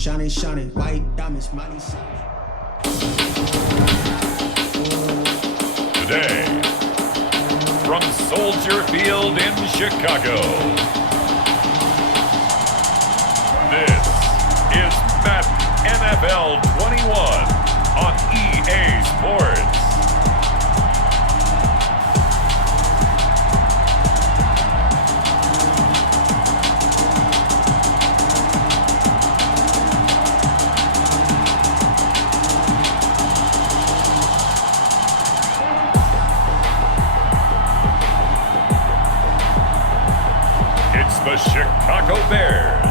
Shiny, shiny, white diamonds, mighty Today, from Soldier Field in Chicago, this is Madden NFL 21 on EA Sports. The Chicago Bears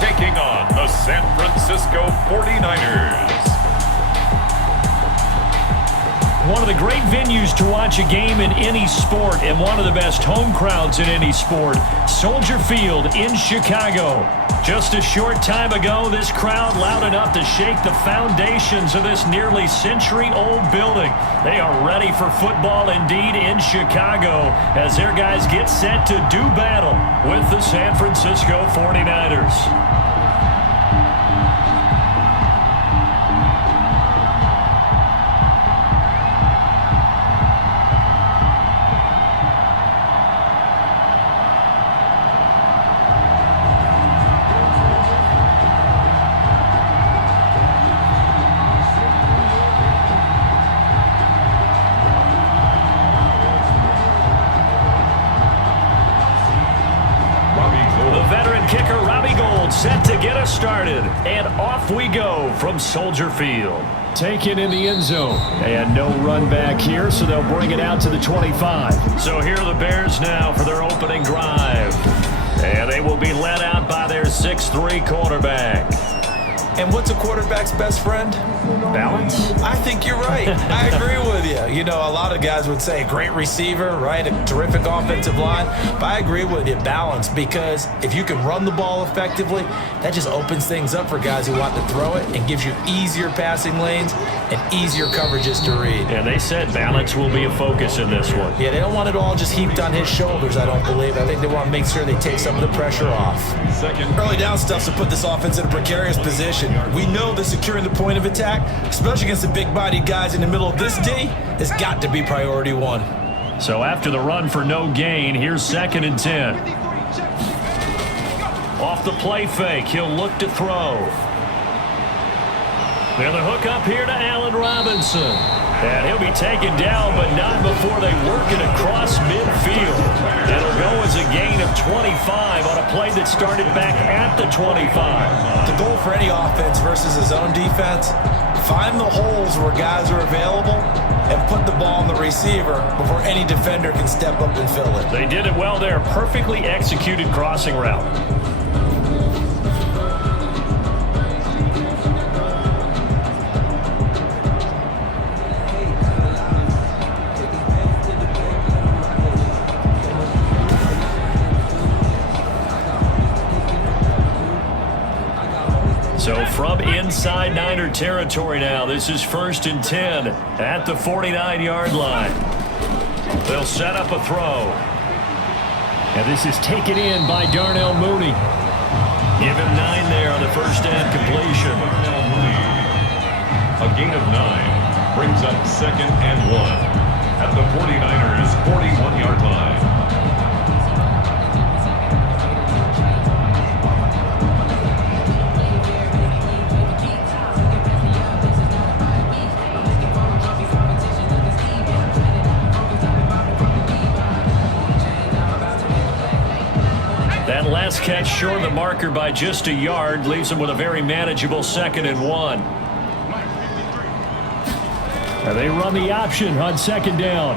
taking on the San Francisco 49ers. One of the great venues to watch a game in any sport and one of the best home crowds in any sport, Soldier Field in Chicago. Just a short time ago, this crowd loud enough to shake the foundations of this nearly century-old building. They are ready for football indeed in Chicago as their guys get set to do battle with the San Francisco 49ers. Set to get us started, and off we go from Soldier Field. Taken in the end zone, and no run back here, so they'll bring it out to the 25. So here are the Bears now for their opening drive, and they will be led out by their 6'3" quarterback. And what's a quarterback's best friend? Balance? I think you're right. I agree with you. You know, a lot of guys would say great receiver, right? A terrific offensive line. But I agree with you, balance, because if you can run the ball effectively, that just opens things up for guys who want to throw it and gives you easier passing lanes and easier coverages to read. And they said balance will be a focus in this one. Yeah, they don't want it all just heaped on his shoulders, I don't believe. I think they want to make sure they take some of the pressure off. Early down stuff's to put this offense in a precarious position. We know that securing the point of attack, especially against the big-bodied guys in the middle of this D, has got to be priority one. So after the run for no gain, here's 2nd and 10. Off the play fake, he'll look to throw. And the hook up here to Allen Robinson. And he'll be taken down, but not before they work it across midfield. It'll go as a gain of 25 on a play that started back at the 25. The goal for any offense versus his own defense, find the holes where guys are available and put the ball on the receiver before any defender can step up and fill it. They did it well there. Perfectly executed crossing route. So from inside Niner territory now, this is 1st and 10 at the 49-yard line. They'll set up a throw. And this is taken in by Darnell Mooney. Give him 9 there on the first down completion. A gain of 9 brings up 2nd and 1 at the 49ers' 41-yard line. That last catch short of the marker by just a yard leaves them with a very manageable 2nd and 1. And they run the option on 2nd down.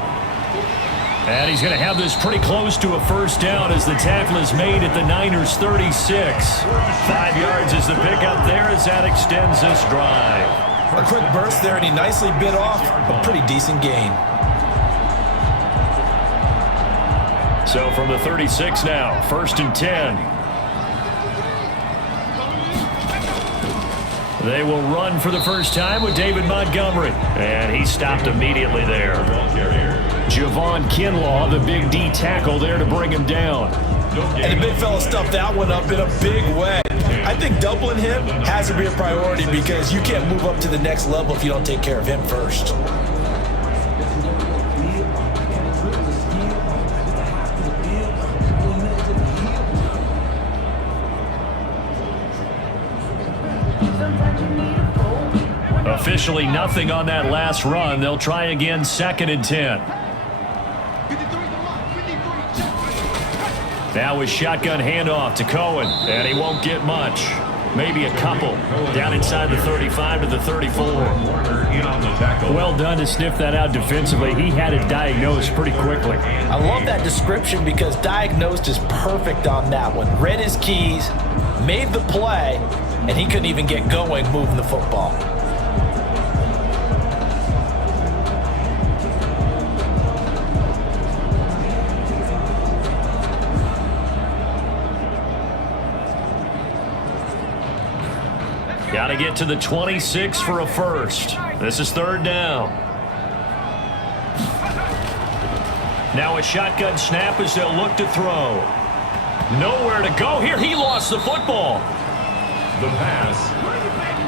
And he's going to have this pretty close to a first down as the tackle is made at the Niners' 36. 5 yards is the pickup there as that extends this drive. A quick burst there, and he nicely bit off a pretty decent gain. So from the 36 now, 1st and 10. They will run for the first time with David Montgomery. And he stopped immediately there. Javon Kinlaw, the big D tackle there to bring him down. And the big fella stuffed that one up in a big way. I think doubling him has to be a priority because you can't move up to the next level if you don't take care of him first. Officially nothing on that last run. They'll try again, 2nd and 10. Now a shotgun handoff to Cohen, and he won't get much. Maybe a couple. Down inside the 35 to the 34. Well done to sniff that out defensively. He had it diagnosed pretty quickly. I love that description because diagnosed is perfect on that one. Read his keys, made the play, and he couldn't even get going moving the football. Got to get to the 26 for a first. This is 3rd down. Now a shotgun snap as they'll look to throw. Nowhere to go here. He lost the football. The pass.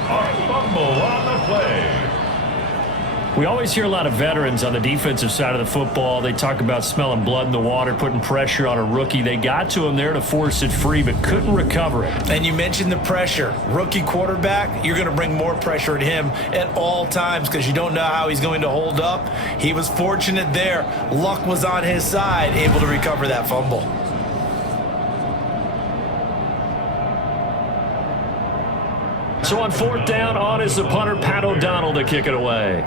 A fumble on the play. We always hear a lot of veterans on the defensive side of the football. They talk about smelling blood in the water, putting pressure on a rookie. They got to him there to force it free, but couldn't recover it. And you mentioned the pressure. Rookie quarterback, you're going to bring more pressure at him at all times because you don't know how he's going to hold up. He was fortunate there. Luck was on his side, able to recover that fumble. So on 4th down, on is the punter, Pat O'Donnell, to kick it away.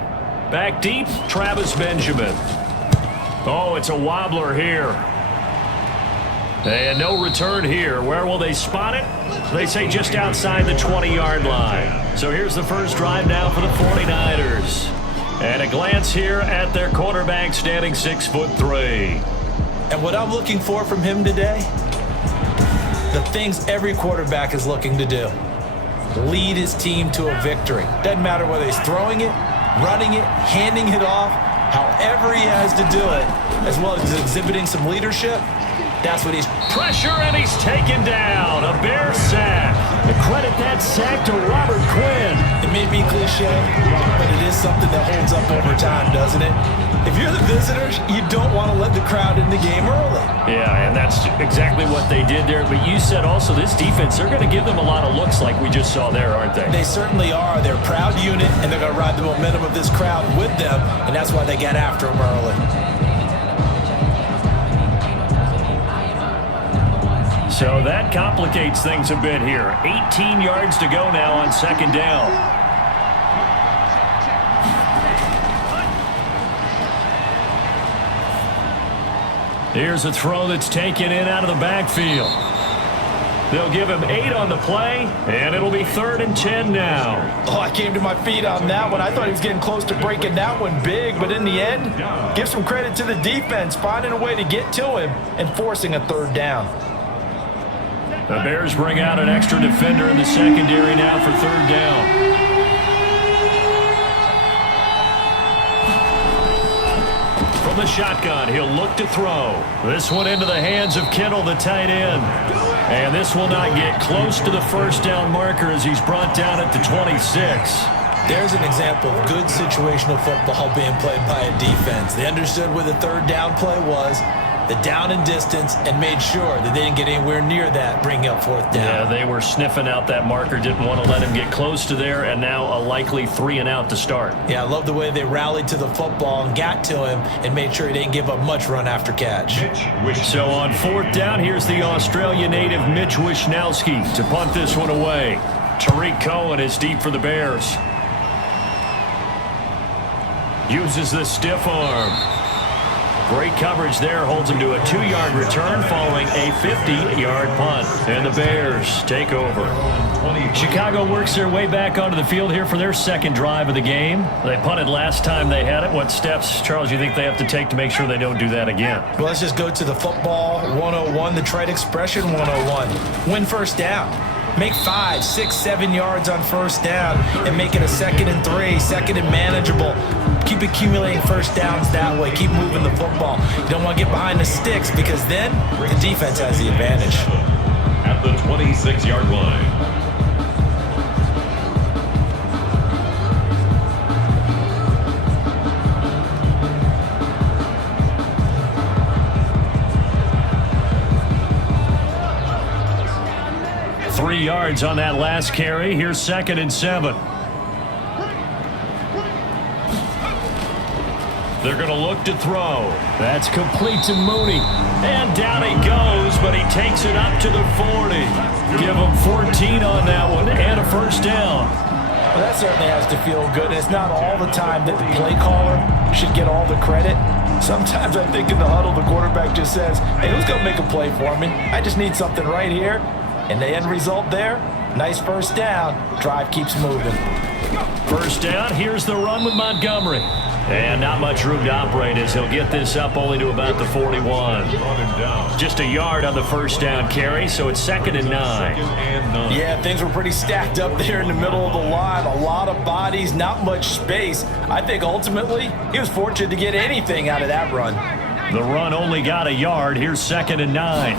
Back deep, Travis Benjamin. Oh, it's a wobbler here. And no return here. Where will they spot it? They say just outside the 20-yard line. So here's the first drive now for the 49ers. And a glance here at their quarterback standing 6'3". And what I'm looking for from him today, the things every quarterback is looking to do. Lead his team to a victory. Doesn't matter whether he's throwing it, running it, handing it off, however he has to do it, as well as exhibiting some leadership. That's what he's... Pressure, and he's taken down. A Bear sack. Credit that sack to Robert Quinn. It may be cliche, but it is something that holds up over time, doesn't it? If you're the visitors, you don't want to let the crowd in the game early. Yeah, and that's exactly what they did there. But you said also this defense, they're going to give them a lot of looks like we just saw there, aren't they? They certainly are. They're a proud unit, and they're going to ride the momentum of this crowd with them, and that's why they got after them early. So that complicates things a bit here. 18 yards to go now on 2nd down. Here's a throw that's taken in out of the backfield. They'll give him 8 on the play, and it'll be 3rd and 10 now. Oh, I came to my feet on that one. I thought he was getting close to breaking that one big, but in the end, give some credit to the defense, finding a way to get to him and forcing a 3rd down. The Bears bring out an extra defender in the secondary now for 3rd down. From the shotgun, he'll look to throw. This one into the hands of Kittle, the tight end. And this will not get close to the 1st down marker as he's brought down at the 26. There's an example of good situational football being played by a defense. They understood where the 3rd down play was, the down and distance, and made sure that they didn't get anywhere near that, bringing up 4th down. Yeah, they were sniffing out that marker, didn't want to let him get close to there, and now a likely 3 and out to start. Yeah, I love the way they rallied to the football and got to him and made sure he didn't give up much run after catch. So on 4th down, here's the Australia native Mitch Wishnowski to punt this one away. Tariq Cohen is deep for the Bears. Uses the stiff arm. Great coverage there, holds him to a 2-yard return following a 50-yard punt. And the Bears take over. Chicago works their way back onto the field here for their 2nd drive of the game. They punted last time they had it. What steps, Charles, you think they have to take to make sure they don't do that again? Well, let's just go to the football 101, the trade expression 101. Win 1st down. Make 5, 6, 7 yards on 1st down and make it a 2nd and 3, 2nd and manageable. Keep accumulating 1st downs that way. Keep moving the football. You don't want to get behind the sticks because then the defense has the advantage. At the 26-yard line. yards on that last carry. Here's 2nd and 7. They're going to look to throw. That's complete to Mooney. And down he goes, but he takes it up to the 40. Give him 14 on that one and a first down. Well, that certainly has to feel good. It's not all the time that the play caller should get all the credit. Sometimes I think in the huddle, the quarterback just says, hey, who's going to make a play for me? I just need something right here. And the end result there, nice first down. Drive keeps moving. First down, here's the run with Montgomery. And not much room to operate as he'll get this up only to about the 41. Just a yard on the first down carry, so it's 2nd and 9. Yeah, things were pretty stacked up there in the middle of the line. A lot of bodies, not much space. I think ultimately he was fortunate to get anything out of that run. The run only got a yard. Here's 2nd and 9.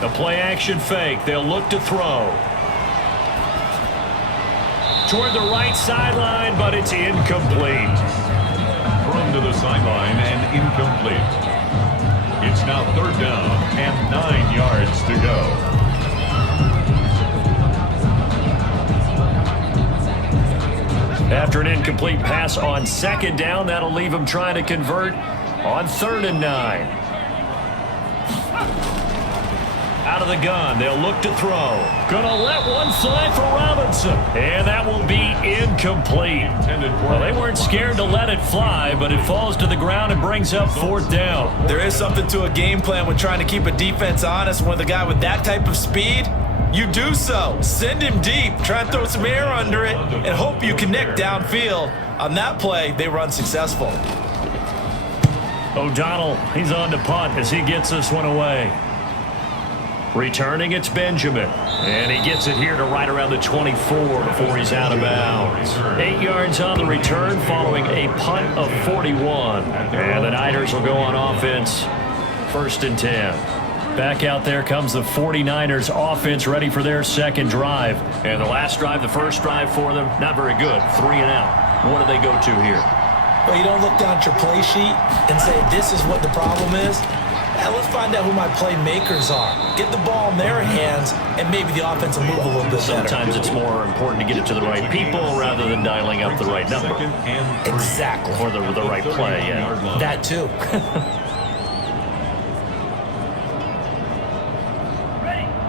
The play action fake. They'll look to throw. Toward the right sideline, but it's incomplete. Thrown to the sideline and incomplete. It's now 3rd down and 9 yards to go. After an incomplete pass on 2nd down, that'll leave him trying to convert on 3rd and 9. Out of the gun, they'll look to throw. Gonna let one fly for Robinson. And that will be incomplete. Well, they weren't scared to let it fly, but it falls to the ground and brings up 4th down. There is something to a game plan when trying to keep a defense honest. With a guy with that type of speed, you do so. Send him deep, try and throw some air under it, and hope you connect downfield. On that play, they run successful. O'Donnell, he's on to punt as he gets this one away. Returning, it's Benjamin. And he gets it here to right around the 24 before he's out of bounds. 8 yards on the return following a punt of 41. And the Niners will go on offense, 1st and 10. Back out there comes the 49ers offense ready for their 2nd drive. And the last drive, the first drive for them, not very good. 3 and out. What do they go to here? Well, you don't look down at your play sheet and say, this is what the problem is. Yeah, let's find out who my playmakers are. Get the ball in their hands, and maybe the offense will move a little bit better. Sometimes it's more important to get it to the right people rather than dialing up the right number. Exactly. Or the right play, yeah. That too.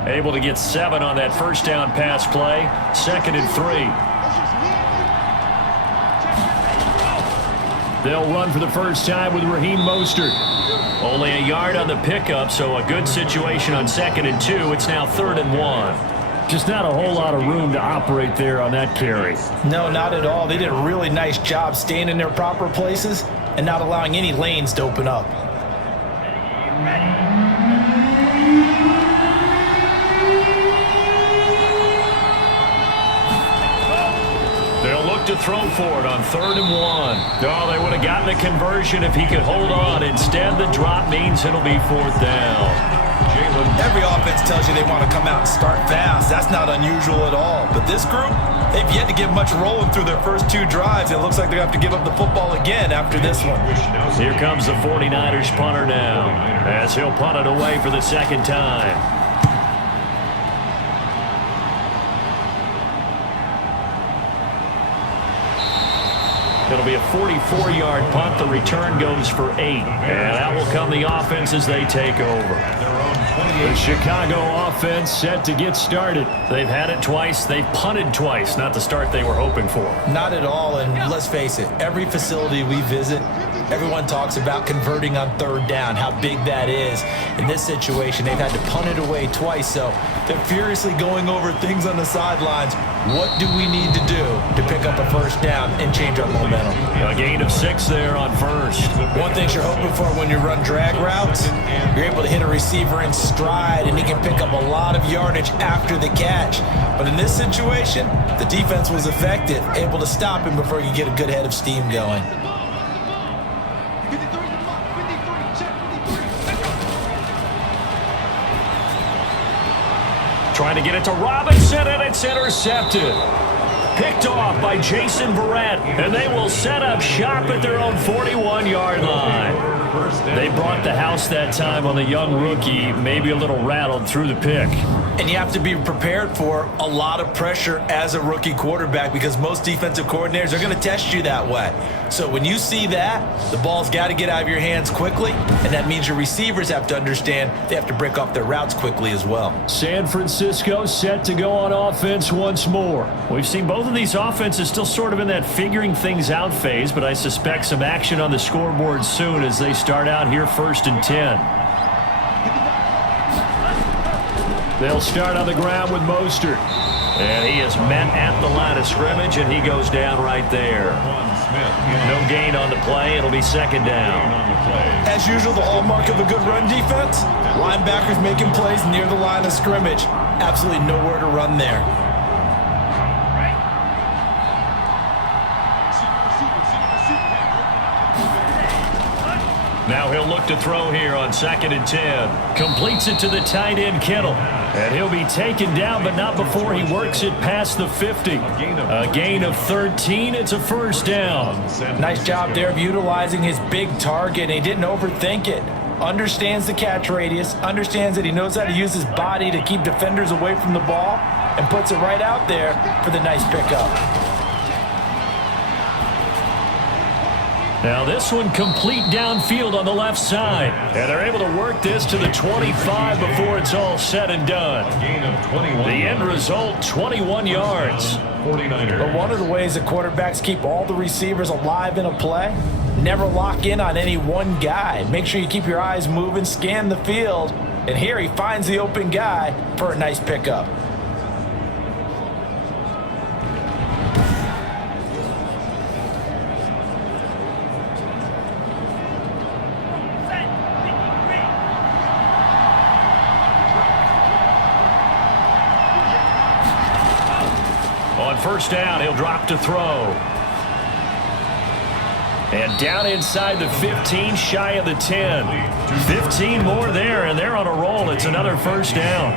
Able to get 7 on that first down pass play. 2nd and 3. They'll run for the first time with Raheem Mostert. Only a yard on the pickup, so a good situation on 2nd and 2. It's now 3rd and 1. Just not a whole lot of room to operate there on that carry. No, not at all. They did a really nice job staying in their proper places and not allowing any lanes to open up. They'll look to throw for it on 3rd and 1. Oh, they would have gotten a conversion if he could hold on. Instead, the drop means it'll be 4th down. Every offense tells you they want to come out and start fast. That's not unusual at all. But this group, they've yet to get much rolling through their first 2 drives. It looks like they're going to have to give up the football again after this one. Here comes the 49ers punter now, as he'll punt it away for the 2nd time. It'll be a 44-yard punt. The return goes for 8. And that will come the offense as they take over. The Chicago offense set to get started. They've had it twice. They've punted twice. Not the start they were hoping for. Not at all. And let's face it, every facility we visit, everyone talks about converting on 3rd down, how big that is. In this situation, they've had to punt it away twice. So they're furiously going over things on the sidelines. What do we need to do to pick up a first down and change our momentum? A gain of 6 there on 1st. One thing you're hoping for when you run drag routes, you're able to hit a receiver in stride and he can pick up a lot of yardage after the catch. But in this situation, the defense was effective, able to stop him before you get a good head of steam going. Trying to get it to Robinson, and it's intercepted. Picked off by Jason Verrett, and they will set up shop at their own 41-yard line. They brought the house that time on the young rookie, maybe a little rattled through the pick. And you have to be prepared for a lot of pressure as a rookie quarterback because most defensive coordinators are going to test you that way. So when you see that, the ball's got to get out of your hands quickly, and that means your receivers have to understand they have to break off their routes quickly as well. San Francisco set to go on offense once more. We've seen both of these offenses still sort of in that figuring things out phase, but I suspect some action on the scoreboard soon as they start out here 1st and 10. They'll start on the ground with Mostert. And he is met at the line of scrimmage, and he goes down right there. No gain on the play. It'll be 2nd down. As usual, the hallmark of a good run defense, linebackers making plays near the line of scrimmage. Absolutely nowhere to run there. Now he'll look to throw here on 2nd and 10. Completes it to the tight end, Kittle. And he'll be taken down, but not before he works it past the 50. A gain of 13. It's a 1st down. Nice job there of utilizing his big target. He didn't overthink it. Understands the catch radius. Understands that he knows how to use his body to keep defenders away from the ball. And puts it right out there for the nice pickup. Now this one complete downfield on the left side. And they're able to work this to the 25 before it's all said and done. The end result, 21 yards. But one of the ways that quarterbacks keep all the receivers alive in a play, never lock in on any one guy. Make sure you keep your eyes moving, scan the field. And here he finds the open guy for a nice pickup. On 1st down, he'll drop to throw. And down inside the 15, shy of the 10. 15 more there, and they're on a roll. It's another 1st down.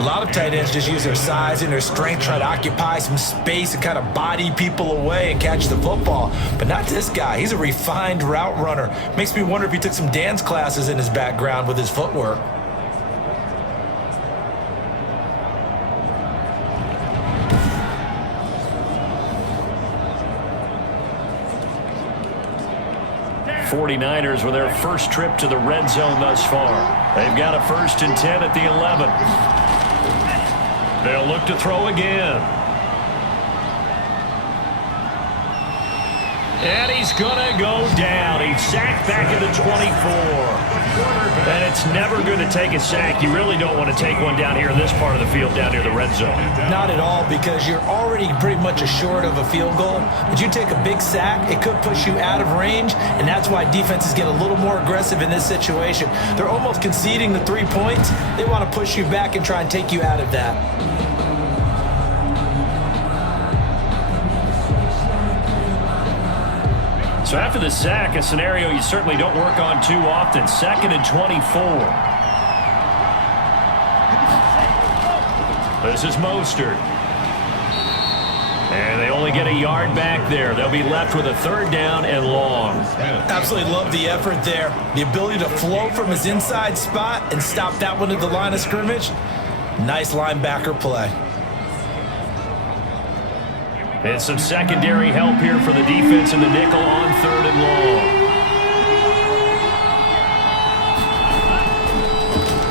A lot of tight ends just use their size and their strength, try to occupy some space and kind of body people away and catch the football. But not this guy. He's a refined route runner. Makes me wonder if he took some dance classes in his background with his footwork. '49ers with their first trip to the red zone thus far. They've got a 1st and 10 at the 11. They'll look to throw again. And he's going to go down. He's sacked back at the 24. And it's never good to take a sack. You really don't want to take one down here in this part of the field, down near the red zone. Not at all, because you're already pretty much assured of a field goal. But you take a big sack, it could push you out of range, and that's why defenses get a little more aggressive in this situation. They're almost conceding the 3 points. They want to push you back and try and take you out of that. So after the sack, a scenario you certainly don't work on too often. 2nd and 24. This is Mostert. And they only get a yard back there. They'll be left with a 3rd down and long. Absolutely love the effort there. The ability to flow from his inside spot and stop that one at the line of scrimmage. Nice linebacker play. And some secondary help here for the defense in the nickel on 3rd and long.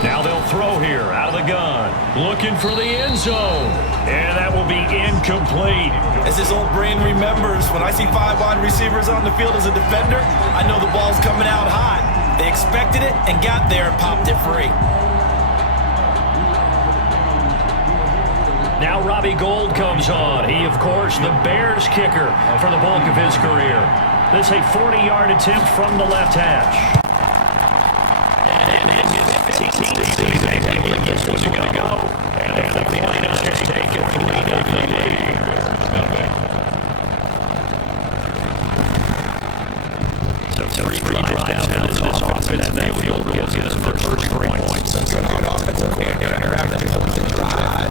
Now they'll throw here out of the gun. Looking for the end zone. And that will be incomplete. As his old brain remembers, when I see 5 wide receivers on the field as a defender, I know the ball's coming out hot. They expected it and got there and popped it free. Now Robbie Gould comes on. He, of course, the Bears kicker for the bulk of his career. This a 40-yard attempt from the left hash. And it's 15. He's able to get to go. And the 49ers take a 3-0 lead. So 3 drives now this offense. That field gives us the first 3 points. So it's going to offensive coordinator after the drive.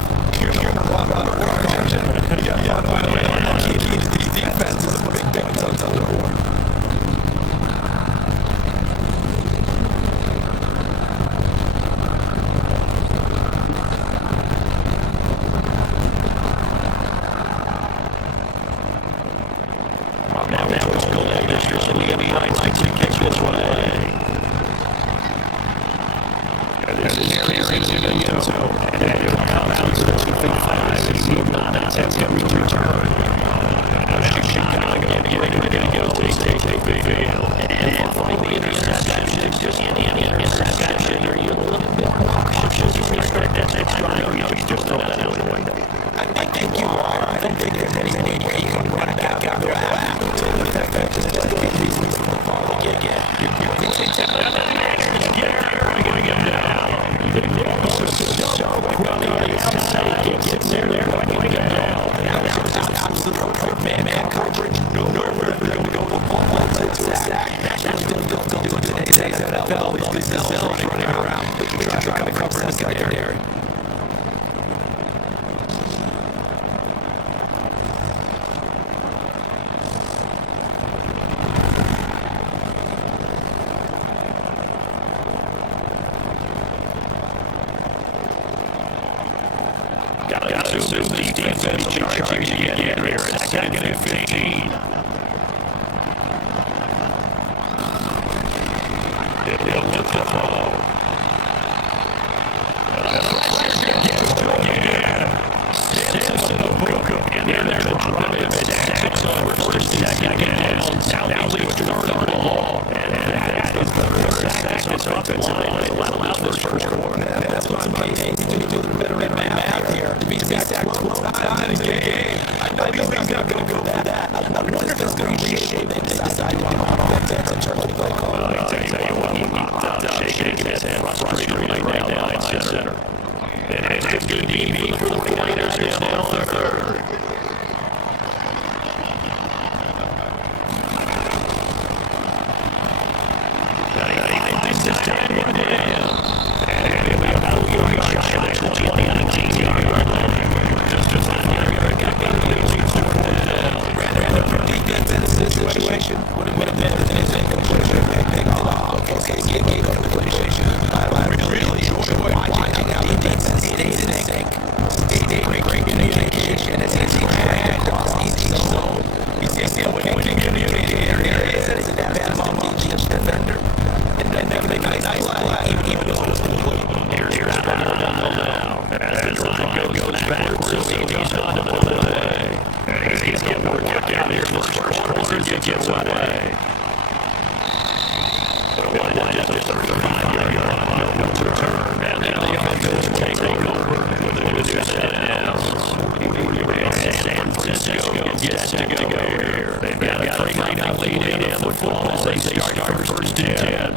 Defense is a big points on the board. gets this way. And this is carries in the end zone. And it comes out to the 2-5. It's not an attempt to return. Chicago getting ready to go take the field. And following the interception, just any interception, are you a little bit more cautious when you start that next drive, or you just throw that out the window? I think you are. I don't think there's any way where you can run back out there until the effect is just a reason to follow again. You're going to take that. We're going to get down. The nose is so quick on the outside. Gets there. They're going to get down. Absolute perfect man coverage. Nowhere to go. The ball lets it to a sack. That's what they'll do in today's NFL. These fellas running around. Trying to cover this guy there. Gotta assume the defense will be charging again here at second and 15. They'll lift the ball. Simpson and they're to drop it. 6 over first and second down. Now they start the ball. And that is the third sack. It's offensive line. Let allow this first quarter. That's my pace. You do a little bit of math here. To be sacked 12 times in a game. I know he's not going to go for that. I wonder if it's going to reshape it. They decide to come on offense in terms of play call. I'll tell you what, he's shaking his head frustrated right now at center. And it's a good DB for the Flyers now on the third. Finds his time right now. And he'll be about a yard shy of the 20-19-yard line. Just a 5-yard got the lead for now. Rather than a defensive situation, would have been anything completely picked off. Okay, game completion. I really enjoy watching how the defense stays in sync. Great communication as he's dragged across each zone. He's getting what he can communicate areas as a bad on each defender. And then they make a nice play, even though it's complete. Here's out now. As the line goes backwards, he's on the play. And he's getting work down here for first quarter. He gets away. The line is a 35-yard line. No return. And then the offense will take over with the set down. San Francisco gets to go here. They've got a 3-0 lead in the football as they start first and 10.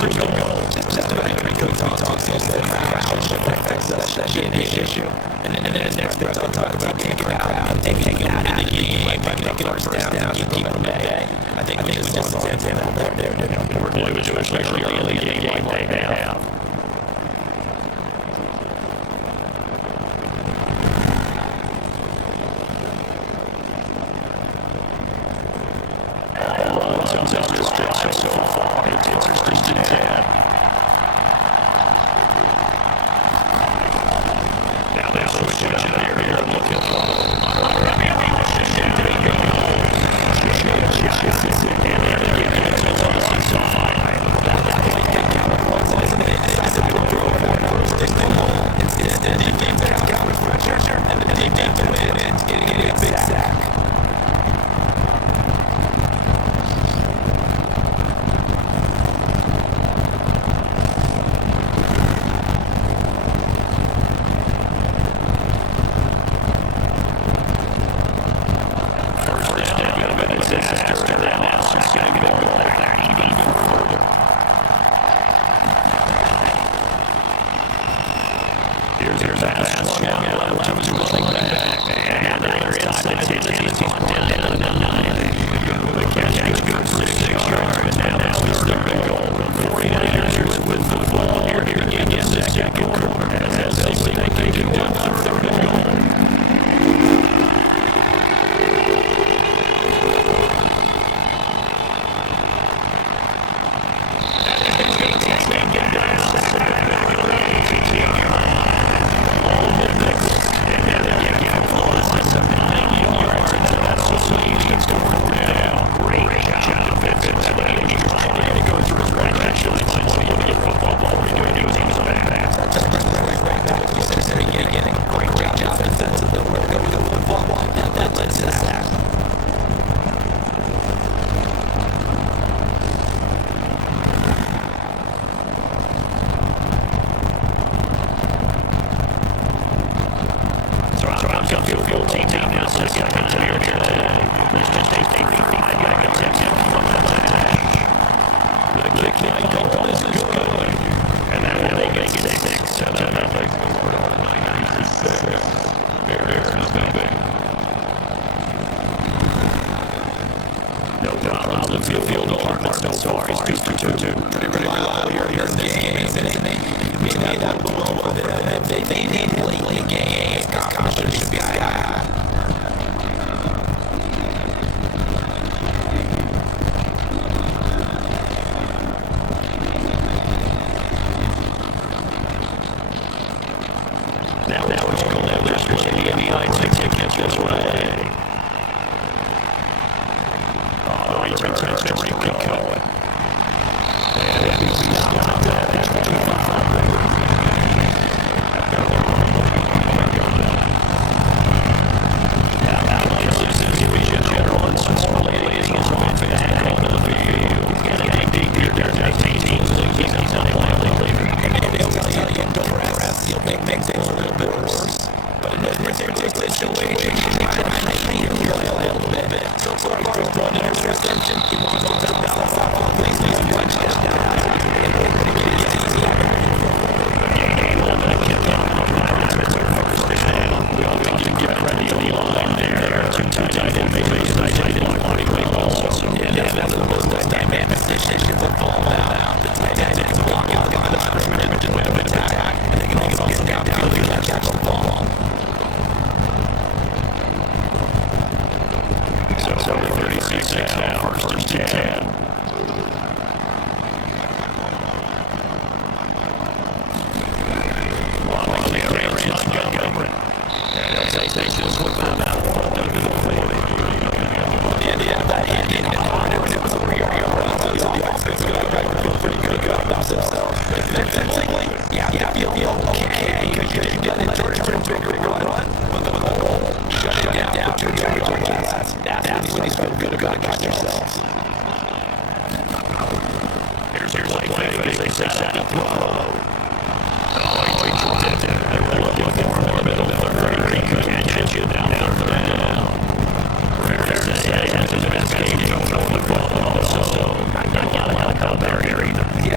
third and goal. Just very good talk the crowd that should be an issue. And then next thing they'll talk about taking out of the game, might make it first down, keep them at bay. I think we just saw them there. We're going to do especially early in the game like they have. So far, it's interesting to have. Now they're switching up here and looking Here's that pass swung out to his running back, and they're inside the 10, he's on down to the 9. The catch is good for 6 yards, and now it's third and goal. 49ers with the ball here to begin the second quarter, as they see what they can do on third and goal.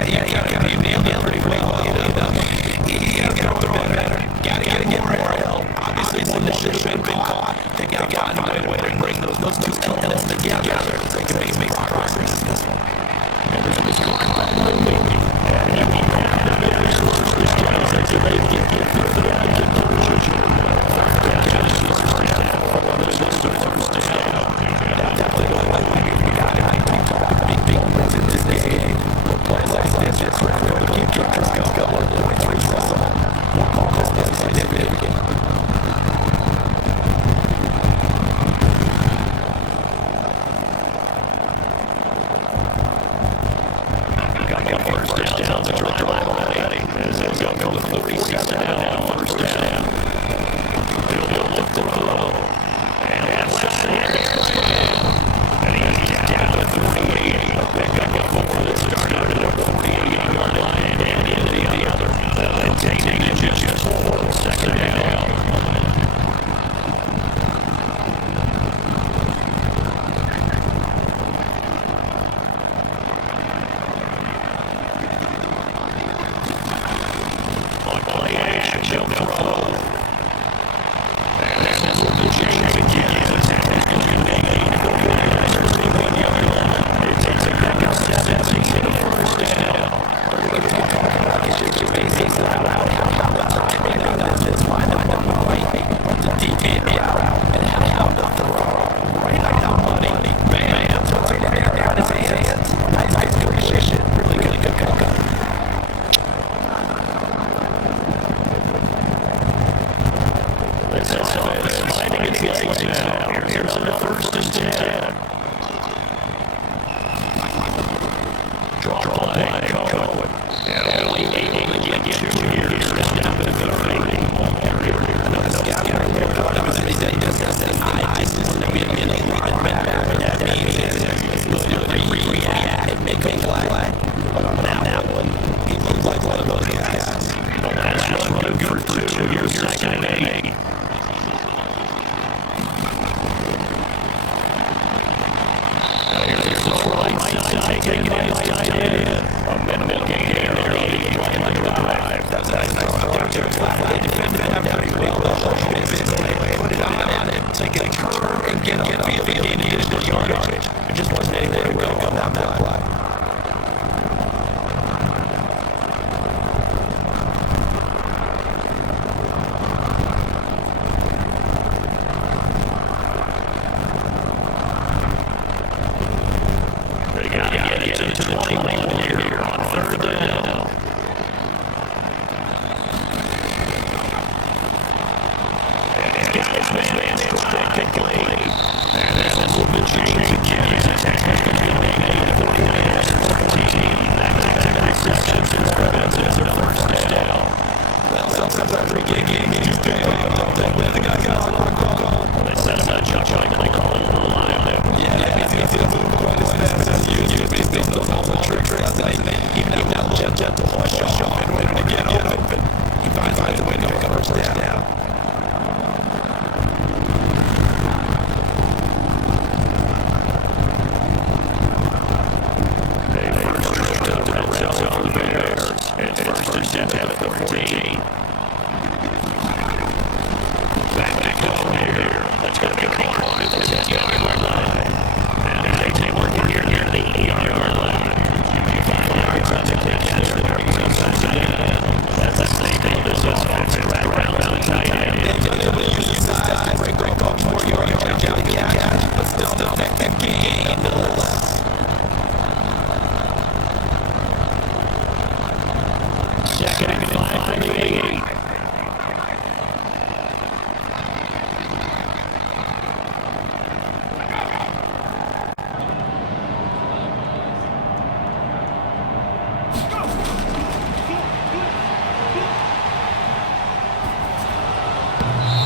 Yeah. pretty well. You gotta get better. Gotta get more help. Obviously, one that should have been caught. They got to find a way to bring those two elements together. They can make progress in this one.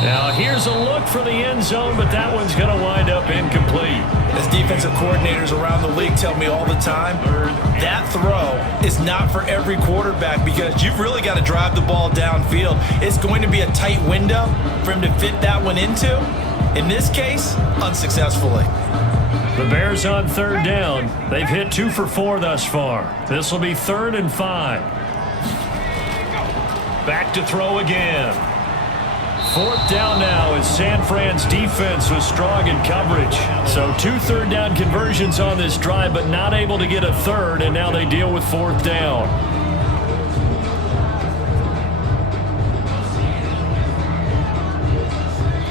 Now here's a look for the end zone, but that one's going to wind up incomplete. As defensive coordinators around the league tell me all the time, that throw is not for every quarterback because you've really got to drive the ball downfield. It's going to be a tight window for him to fit that one into. In this case, unsuccessfully. The Bears on third down. They've hit 2 for 4 thus far. This will be 3rd and 5. Back to throw again. 4th down now as San Fran's defense was strong in coverage. So 2 third-down conversions on this drive, but not able to get a third, and now they deal with 4th down.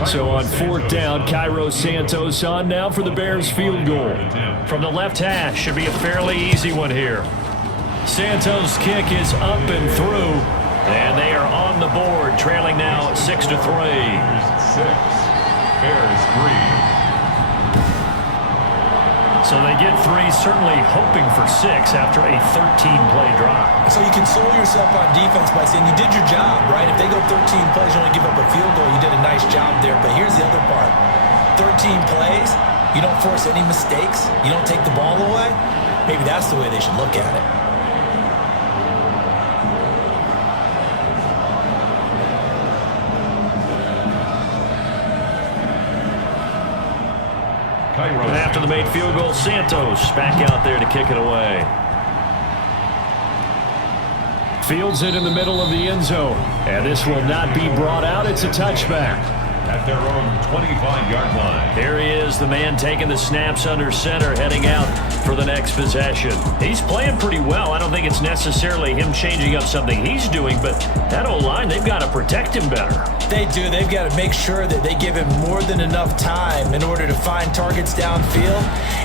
So on 4th down, Cairo Santos on now for the Bears field goal. From the left hash, should be a fairly easy one here. Santos' kick is up and through, and they are on the board, trailing now 6-3. Bears 3. So they get 3, certainly hoping for 6 after a 13-play drive. So you console yourself on defense by saying you did your job, right? If they go 13 plays, you only give up a field goal, you did a nice job there. But here's the other part. 13 plays, you don't force any mistakes, you don't take the ball away. Maybe that's the way they should look at it. After the made field goal, Santos back out there to kick it away. Fields it in the middle of the end zone, and this will not be brought out. It's a touchback. At their own 25-yard line. Here he is, the man taking the snaps under center, heading out for the next possession. He's playing pretty well. I don't think it's necessarily him changing up something he's doing, but that O-line, they've got to protect him better. They do. They've got to make sure that they give him more than enough time in order to find targets downfield.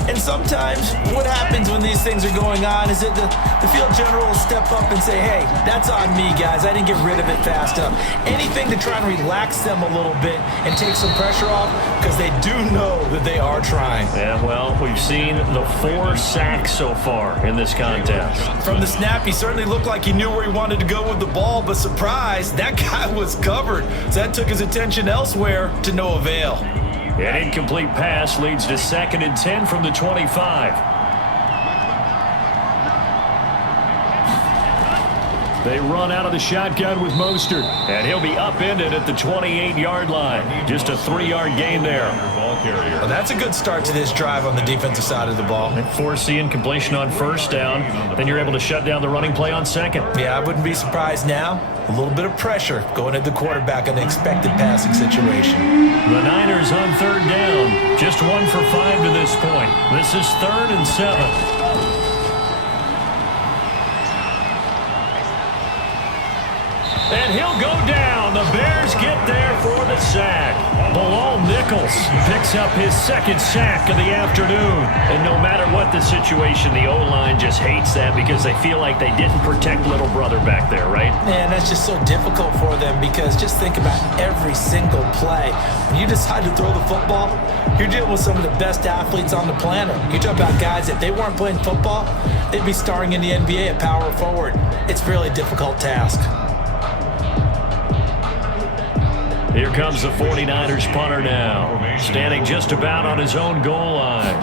And sometimes what happens when these things are going on is that the field general will step up and say, hey, that's on me, guys. I didn't get rid of it fast enough. Anything to try and relax them a little bit and take some pressure off, because they do know that they are trying. Yeah, well, we've seen the 4 sacks so far in this contest. From the snap, he certainly looked like he knew where he wanted to go with the ball, but surprise, that guy was covered. So that took his attention elsewhere to no avail. An incomplete pass leads to 2nd and 10 from the 25. They run out of the shotgun with Mostert, and he'll be upended at the 28-yard line. Just a 3-yard gain there. Well, that's a good start to this drive on the defensive side of the ball. And force the incompletion on 1st down. Then you're able to shut down the running play on 2nd. Yeah, I wouldn't be surprised now. A little bit of pressure going at the quarterback in an expected passing situation. The Niners on 3rd down. Just 1 for 5 to this point. This is 3rd and 7. And he'll go down. The Bears get there for the sack. Bilal Nichols picks up his 2nd sack of the afternoon. And no matter what the situation, the O-line just hates that because they feel like they didn't protect little brother back there, right? Man, that's just so difficult for them because just think about every single play. When you decide to throw the football, you're dealing with some of the best athletes on the planet. You talk about guys, if they weren't playing football, they'd be starring in the NBA at power forward. It's a really difficult task. Here comes the 49ers punter now, standing just about on his own goal line.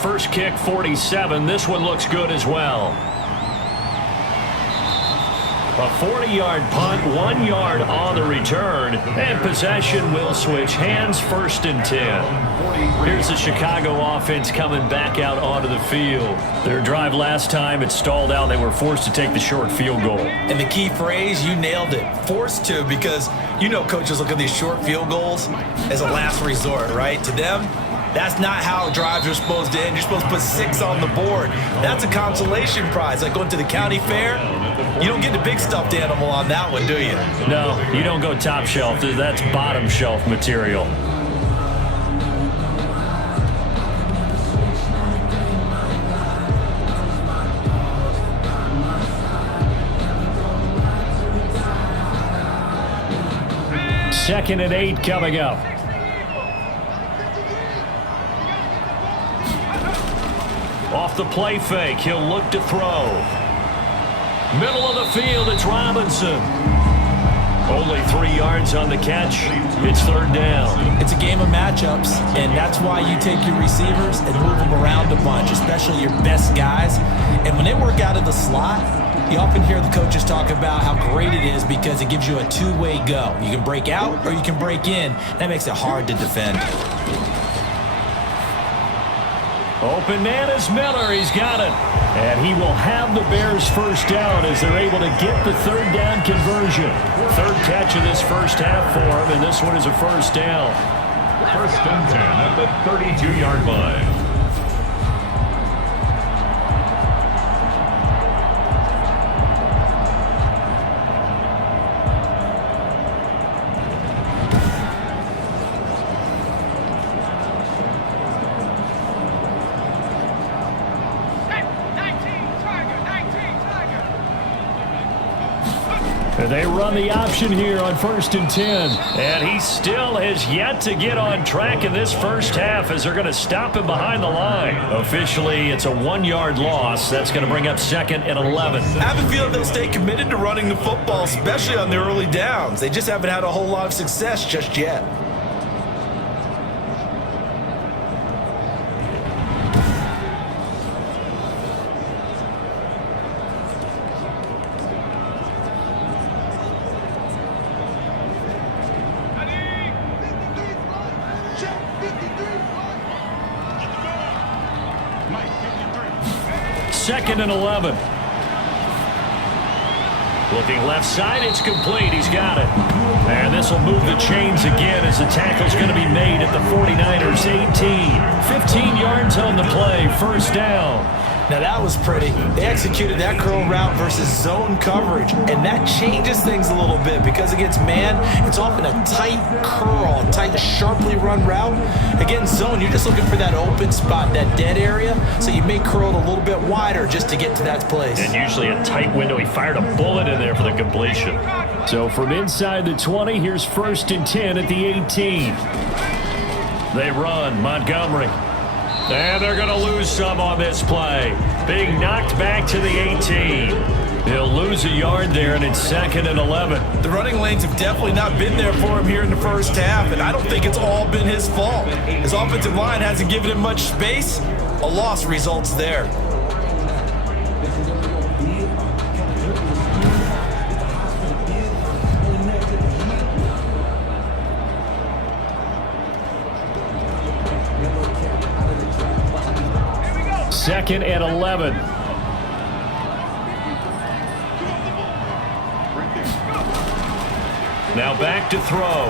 First kick, 47. This one looks good as well. A 40-yard punt, 1 yard on the return, and possession will switch hands, 1st and 10. Here's the Chicago offense coming back out onto the field. Their drive last time, it stalled out. They were forced to take the short field goal. And the key phrase, you nailed it, forced to, because you know coaches look at these short field goals as a last resort, right? To them, that's not how drives are supposed to end. You're supposed to put 6 on the board. That's a consolation prize, like going to the county fair. You don't get the big stuffed animal on that one, do you? No, you don't go top shelf. That's bottom shelf material. Second and 8 coming up. Off the play fake, he'll look to throw. Middle of the field, it's Robinson. Only 3 yards on the catch. It's 3rd down. It's a game of matchups, and that's why you take your receivers and move them around a bunch, especially your best guys. And when they work out of the slot, you often hear the coaches talk about how great it is because it gives you a two-way go. You can break out or you can break in. That makes it hard to defend. Open man is Miller. He's got it. And he will have the Bears first down as they're able to get the third down conversion. Third catch of this first half for him, and this one is a first down. First and 10 at the 32-yard line. They run the option here on first and 10. And he still has yet to get on track in this first half as they're going to stop him behind the line. Officially, it's a 1-yard loss. That's going to bring up second and 11. I have a feeling they'll stay committed to running the football, especially on their early downs. They just haven't had a whole lot of success just yet. Second and 11. Looking left side, it's complete. He's got it. And this will move the chains again as the tackle's going to be made at the 49ers 18. 15 yards on the play, first down. Now that was pretty. They executed that curl route versus zone coverage, and that changes things a little bit because against man, it's often a tight curl, a tight, sharply run route. Against zone, you're just looking for that open spot, that dead area, so you may curl it a little bit wider just to get to that place. And usually a tight window. He fired a bullet in there for the completion. So from inside the 20, here's first and 10 at the 18. They run Montgomery. And they're going to lose some on this play. Being knocked back to the 18. He'll lose a yard there, and it's second and 11. The running lanes have definitely not been there for him here in the first half, and I don't think it's all been his fault. His offensive line hasn't given him much space. A loss results there. Second and 11. Now back to throw.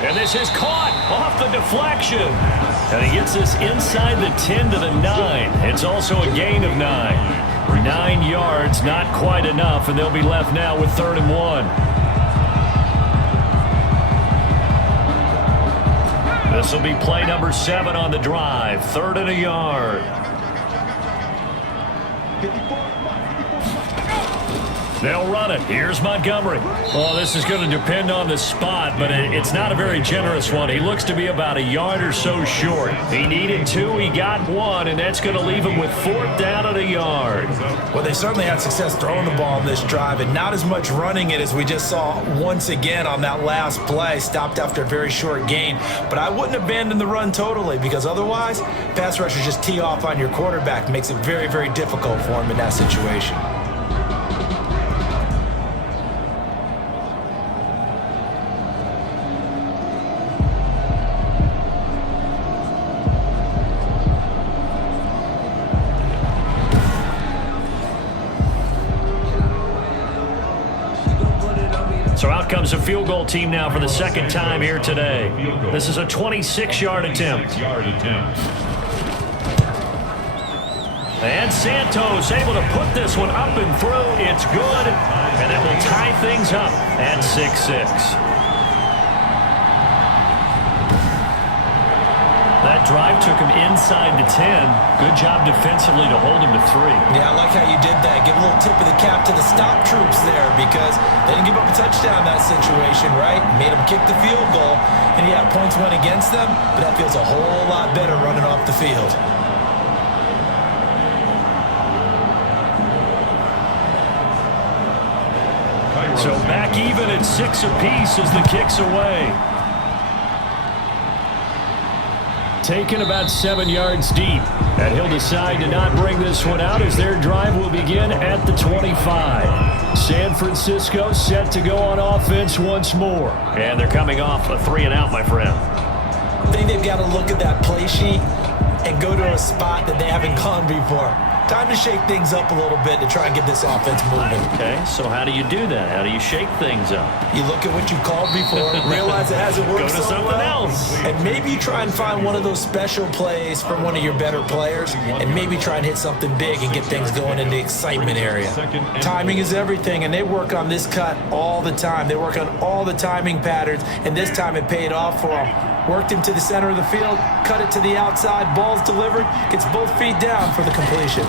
And this is caught off the deflection. And he gets this inside the 10 to the 9. It's also a gain of 9. 9 yards, not quite enough, and they'll be left now with 3rd and 1. This will be play number 7 on the drive. 3rd and a yard. They'll run it. Here's Montgomery. Well, this is going to depend on the spot, but it's not a very generous one. He looks to be about a yard or so short. He needed 2. He got 1, and that's going to leave him with 4th down at a yard. Well, they certainly had success throwing the ball in this drive, and not as much running it as we just saw once again on that last play. Stopped after a very short gain. But I wouldn't abandon the run totally, because otherwise, pass rushers just tee off on your quarterback. Makes it very, very difficult for him in that situation. So out comes a field goal team now for the second time here today. This is a 26-yard attempt. And Santos able to put this one up and through. It's good. And that will tie things up at 6-6. That drive took him inside the 10. Good job defensively to hold him to 3. Yeah, I like how you did that. Give a little tip of the cap to the stop troops there because they didn't give up a touchdown in that situation, right? Made them kick the field goal. And yeah, points went against them, but that feels a whole lot better running off the field. So back even at 6 apiece as the kick's away. Taken about 7 yards deep. And he'll decide to not bring this one out as their drive will begin at the 25. San Francisco set to go on offense once more. And they're coming off a 3-and-out, my friend. I think they've got to look at that play sheet and go to a spot that they haven't gone before. Time to shake things up a little bit to try and get this offense moving. Okay, so how do you do that? How do you shake things up? You look at what you called before, realize it hasn't worked Go to so something well, else. and maybe try and find one of those special plays from one of your better players, and maybe try and hit something big and get things going in the excitement area. Timing is everything, and they work on this cut all the time. They work on all the timing patterns, and this time it paid off for them. Worked him to the center of the field, cut it to the outside, ball's delivered, gets both feet down for the completion.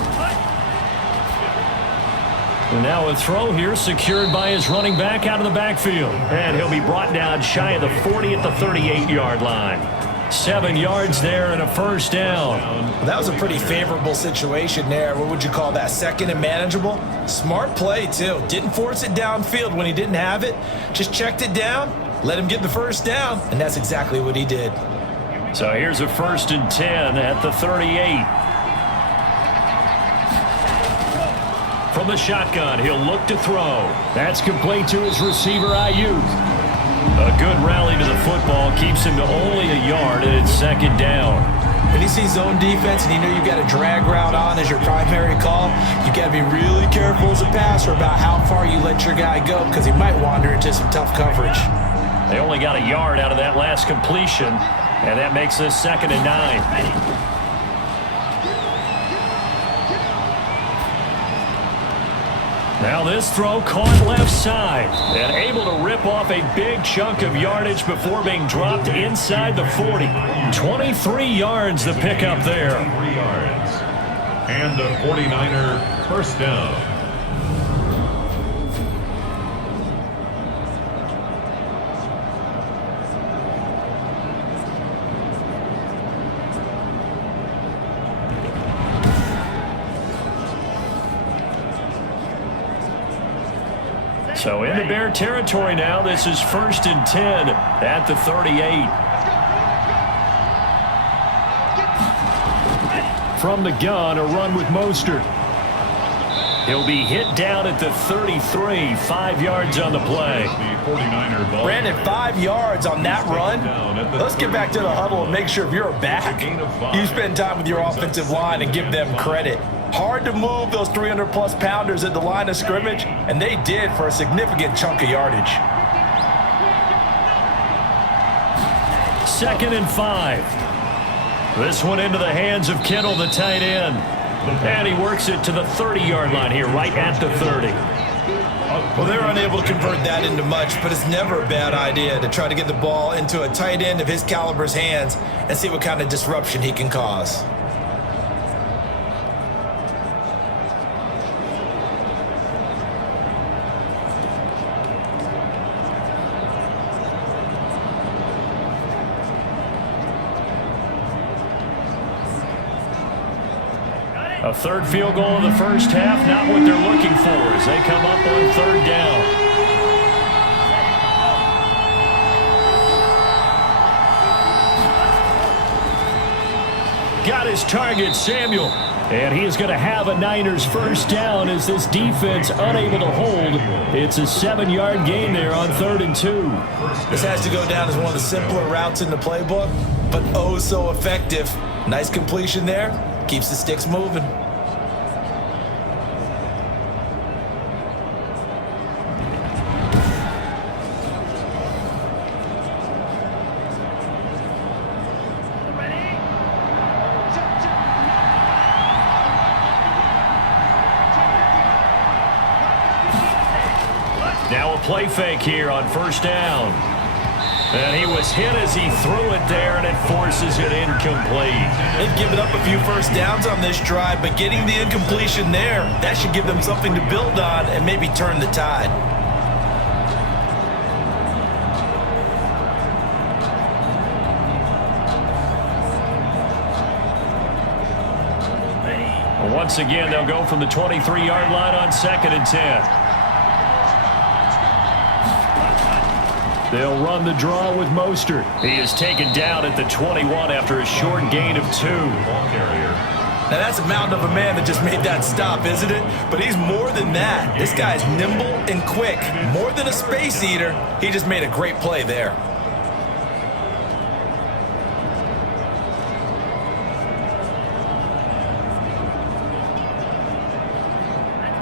Now a throw here secured by his running back out of the backfield. And he'll be brought down shy of the 40 at the 38-yard line. 7 yards there and a first down. Well, that was a pretty favorable situation there. What would you call that? Second and manageable? Smart play, too. Didn't force it downfield when he didn't have it. Just checked it down, let him get the first down, and that's exactly what he did. So here's a 1st and 10 at the 38. From the shotgun, he'll look to throw. That's complete to his receiver, Ayuk. A good rally to the football keeps him to only a yard, and it's 2nd down. When you see zone defense and you know you've got a drag route on as your primary call, you've got to be really careful as a passer about how far you let your guy go because he might wander into some tough coverage. They only got a yard out of that last completion, and that makes this 2nd and 9. Now this throw caught left side and able to rip off a big chunk of yardage before being dropped inside the 40. 23 yards the pickup there. 3 yards. And the 49er first down. So into Bear territory now. This is 1st and 10 at the 38. From the gun, a run with Mostert. He'll be hit down at the 33, 5 yards on the play. The 49er ball. Brandon, 5 yards on that run. Let's get back to the huddle and make sure if you're a back, you spend time with your offensive line and give them credit. Hard to move those 300-plus pounders at the line of scrimmage, and they did for a significant chunk of yardage. 2nd and 5. This one into the hands of Kittle, the tight end. And he works it to the 30-yard line here, right at the 30. Well, they're unable to convert that into much, but it's never a bad idea to try to get the ball into a tight end of his caliber's hands and see what kind of disruption he can cause. A third field goal in the first half, not what they're looking for as they come up on 3rd down. Got his target, Samuel. And he is going to have a Niners first down as this defense unable to hold. It's a 7-yard gain there on 3rd and 2. This has to go down as one of the simpler routes in the playbook, but oh so effective. Nice completion there. Keeps the sticks moving. Now a play fake here on 1st down. And he was hit as he threw it there, and it forces it incomplete. They've given up a few first downs on this drive, but getting the incompletion there, that should give them something to build on and maybe turn the tide. Once again, they'll go from the 23-yard line on 2nd and 10. They'll run the draw with Mostert. He is taken down at the 21 after a short gain of 2. Now that's a mountain of a man that just made that stop, isn't it? But he's more than that. This guy's nimble and quick. More than a space eater, he just made a great play there.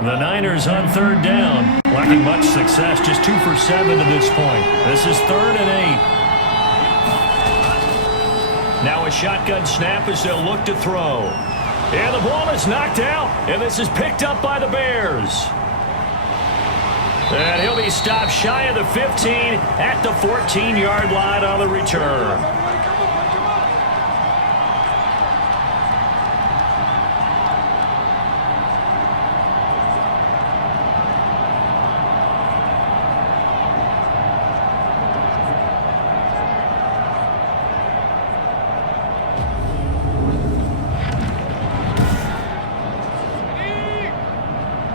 The Niners on third down. Lacking much success, just 2 for 7 to this point. This is 3rd and 8. Now a shotgun snap as they'll look to throw. And the ball is knocked out, and this is picked up by the Bears. And he'll be stopped shy of the 15 at the 14-yard line on the return.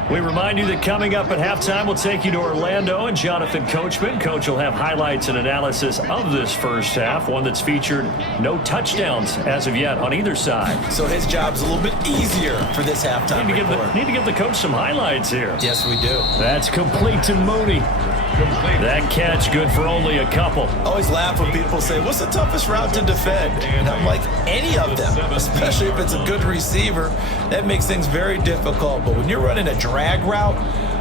We remind you that coming up at halftime, we'll take you to Orlando and Jonathan Coachman. Coach will have highlights and analysis of this first half, one that's featured no touchdowns as of yet on either side. So his job's a little bit easier for this halftime report. Need to give the coach some highlights here. Yes, we do. That's complete to Mooney. That catch good for only a couple. I always laugh when people say, what's the toughest route to defend? And I'm like, any of them, especially if it's a good receiver. That makes things very difficult. But when you're running a drag route,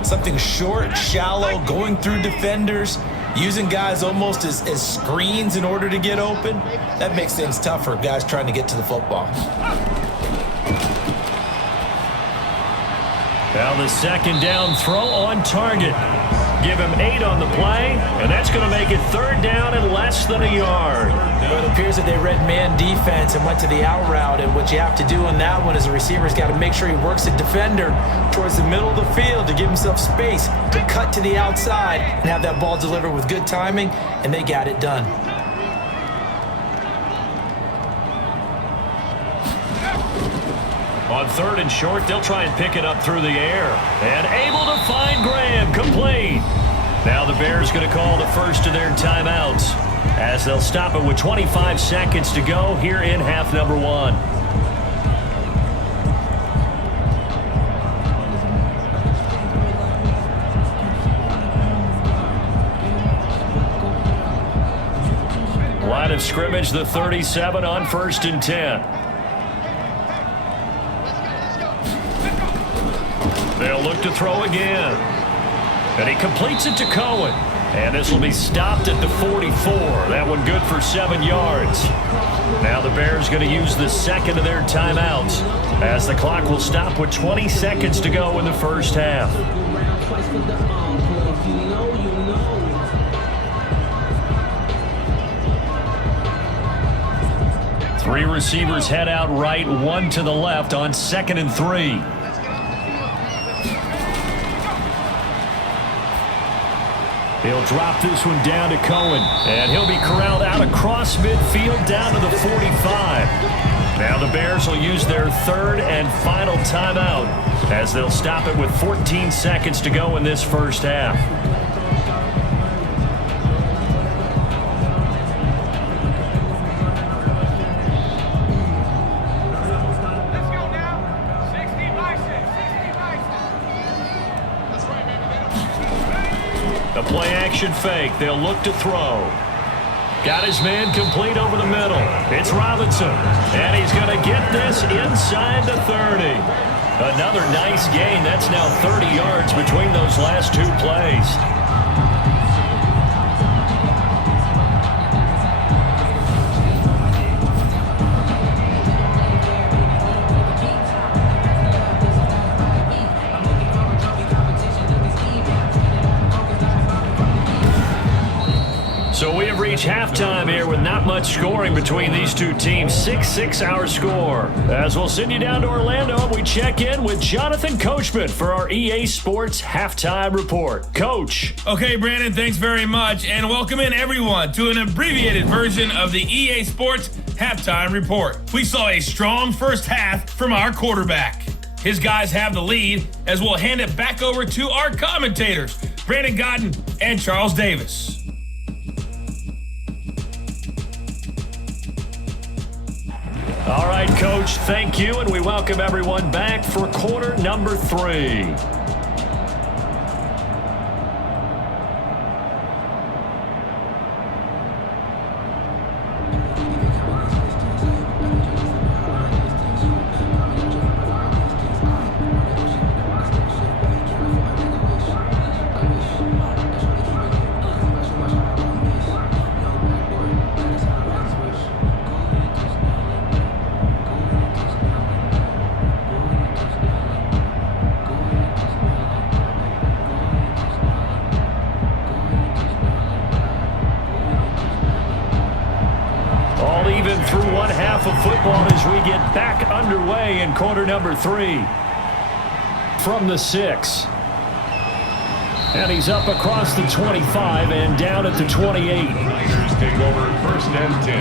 something short, shallow, going through defenders, using guys almost as screens in order to get open, that makes things tough for guys trying to get to the football. Now the second down throw on target. Give him 8 on the play, and that's going to make it 3rd down and less than a yard. Well, it appears that they read man defense and went to the out route, and what you have to do on that one is the receiver's got to make sure he works the defender towards the middle of the field to give himself space to cut to the outside and have that ball delivered with good timing, and they got it done. On 3rd and short, they'll try and pick it up through the air. And able to find Graham, complete. Now the Bears going to call the first of their timeouts as they'll stop it with 25 seconds to go here in half number 1. Line of scrimmage, the 37 on 1st and 10. They'll look to throw again. And he completes it to Cohen. And this will be stopped at the 44. That one good for 7 yards. Now the Bears going to use the second of their timeouts as the clock will stop with 20 seconds to go in the first half. Three receivers head out right, 1 to the left on 2nd and 3. He'll drop this one down to Cohen, and he'll be corralled out across midfield down to the 45. Now the Bears will use their 3rd and final timeout as they'll stop it with 14 seconds to go in this first half. The play-action fake. They'll look to throw. Got his man complete over the middle. It's Robinson. And he's going to get this inside the 30. Another nice gain. That's now 30 yards between those last 2 plays. So we have reached halftime here with not much scoring between these two teams. 6-6 our score. As we'll send you down to Orlando and we check in with Jonathan Coachman for our EA Sports Halftime Report. Coach. Okay, Brandon, thanks very much. And welcome in everyone to an abbreviated version of the EA Sports Halftime Report. We saw a strong first half from our quarterback. His guys have the lead as we'll hand it back over to our commentators, Brandon Godden and Charles Davis. All right, Coach, thank you, and we welcome everyone back for quarter number 3. as we get back underway in quarter number 3 from the 6. And he's up across the 25 and down at the 28. Niners take over 1st and 10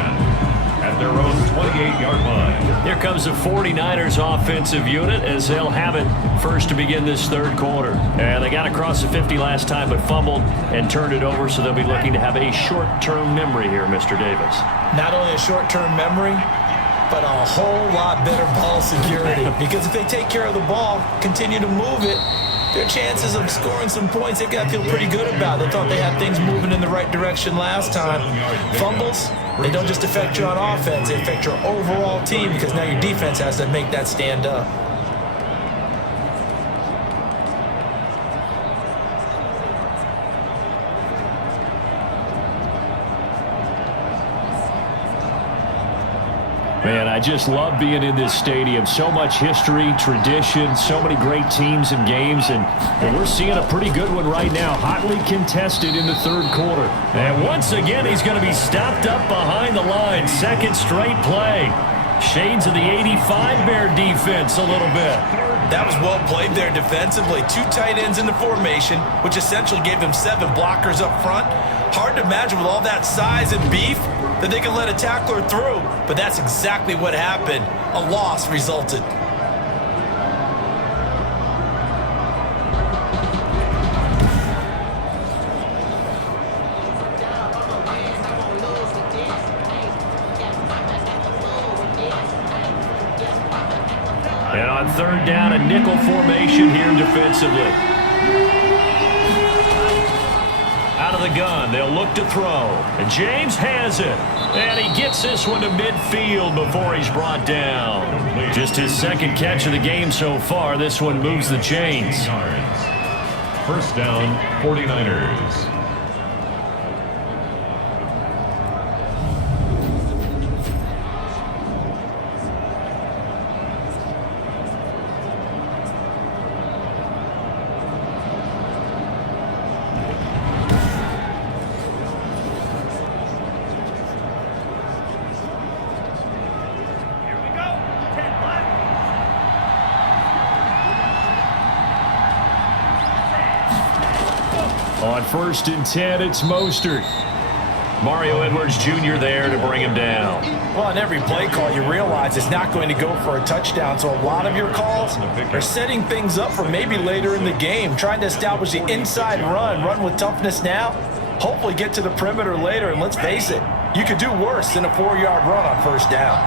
at their own 28-yard line. Here comes the 49ers offensive unit as they'll have it first to begin this third quarter. And they got across the 50 last time but fumbled and turned it over, so they'll be looking to have a short-term memory here, Mr. Davis. Not only a short-term memory, but a whole lot better ball security. Because if they take care of the ball, continue to move it, their chances of scoring some points, they've got to feel pretty good about. They thought they had things moving in the right direction last time. Fumbles, they don't just affect you on offense, they affect your overall team because now your defense has to make that stand up. Man, I just love being in this stadium. So much history, tradition, so many great teams and games, and we're seeing a pretty good one right now, hotly contested in the third quarter. And once again, he's going to be stopped up behind the line. Second straight play. Shades of the 85 Bear defense a little bit. That was well played there defensively. 2 tight ends in the formation, which essentially gave them 7 blockers up front. Hard to imagine with all that size and beef that they can let a tackler through, but that's exactly what happened. A loss resulted. And on third down, a nickel formation here defensively. Out of the gun, they'll look to throw. And James has it. And he gets this one to midfield before he's brought down. Just his second catch of the game so far. This one moves the chains. 1st down, 49ers. On 1st and 10, it's Mostert. Mario Edwards Jr. there to bring him down. Well, on every play call, you realize it's not going to go for a touchdown, so a lot of your calls are setting things up for maybe later in the game, trying to establish the inside run with toughness now, hopefully get to the perimeter later, and let's face it, you could do worse than a 4-yard run on 1st down.